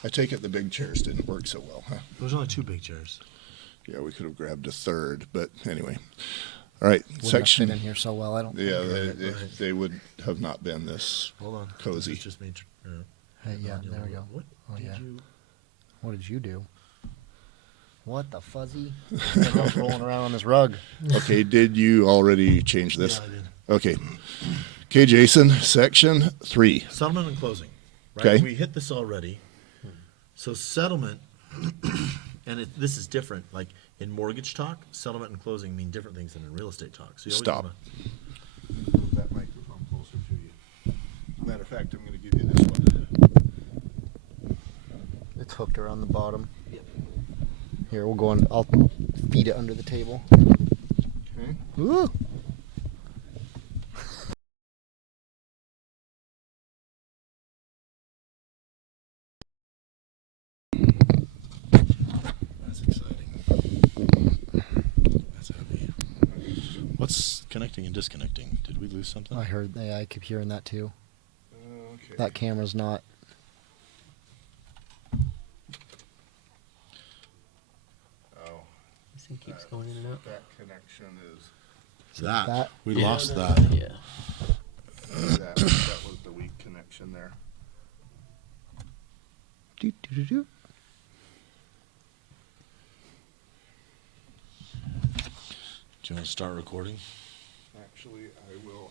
I take it the big chairs didn't work so well, huh? There's only 2 big chairs. Yeah, we could have grabbed a third, but anyway. All right, wouldn't section. fit in here so well. I don't. Yeah, they would have not been this Hold on. cozy. This is just me. Hey, yeah, there we go. What Oh, did yeah. you? What did you do? What the fuzzy? Like I was rolling around on this rug. Okay, did you already change this? Yeah, I did. Okay. Okay, Jason, section 3. Settlement and closing. Right? Okay. We hit this already. So settlement, and this is different. Like in mortgage talk, settlement and closing mean different things than in real estate talk. So you always Stop. wanna- Move that microphone closer to you. Matter of fact, I'm going to give you this one. It's hooked around the bottom. Here, we'll go on. I'll feed it under the table. Okay. Ooh. That's exciting. That's heavy. What's connecting and disconnecting? Did we lose something? I heard. Yeah, I keep hearing that too. Okay. That camera's not. Oh, This thing keeps going in and out. that connection is That. We Yeah. lost that. Yeah. That was the weak connection there. Do, do, do, do. Do you want to start recording? Actually, I will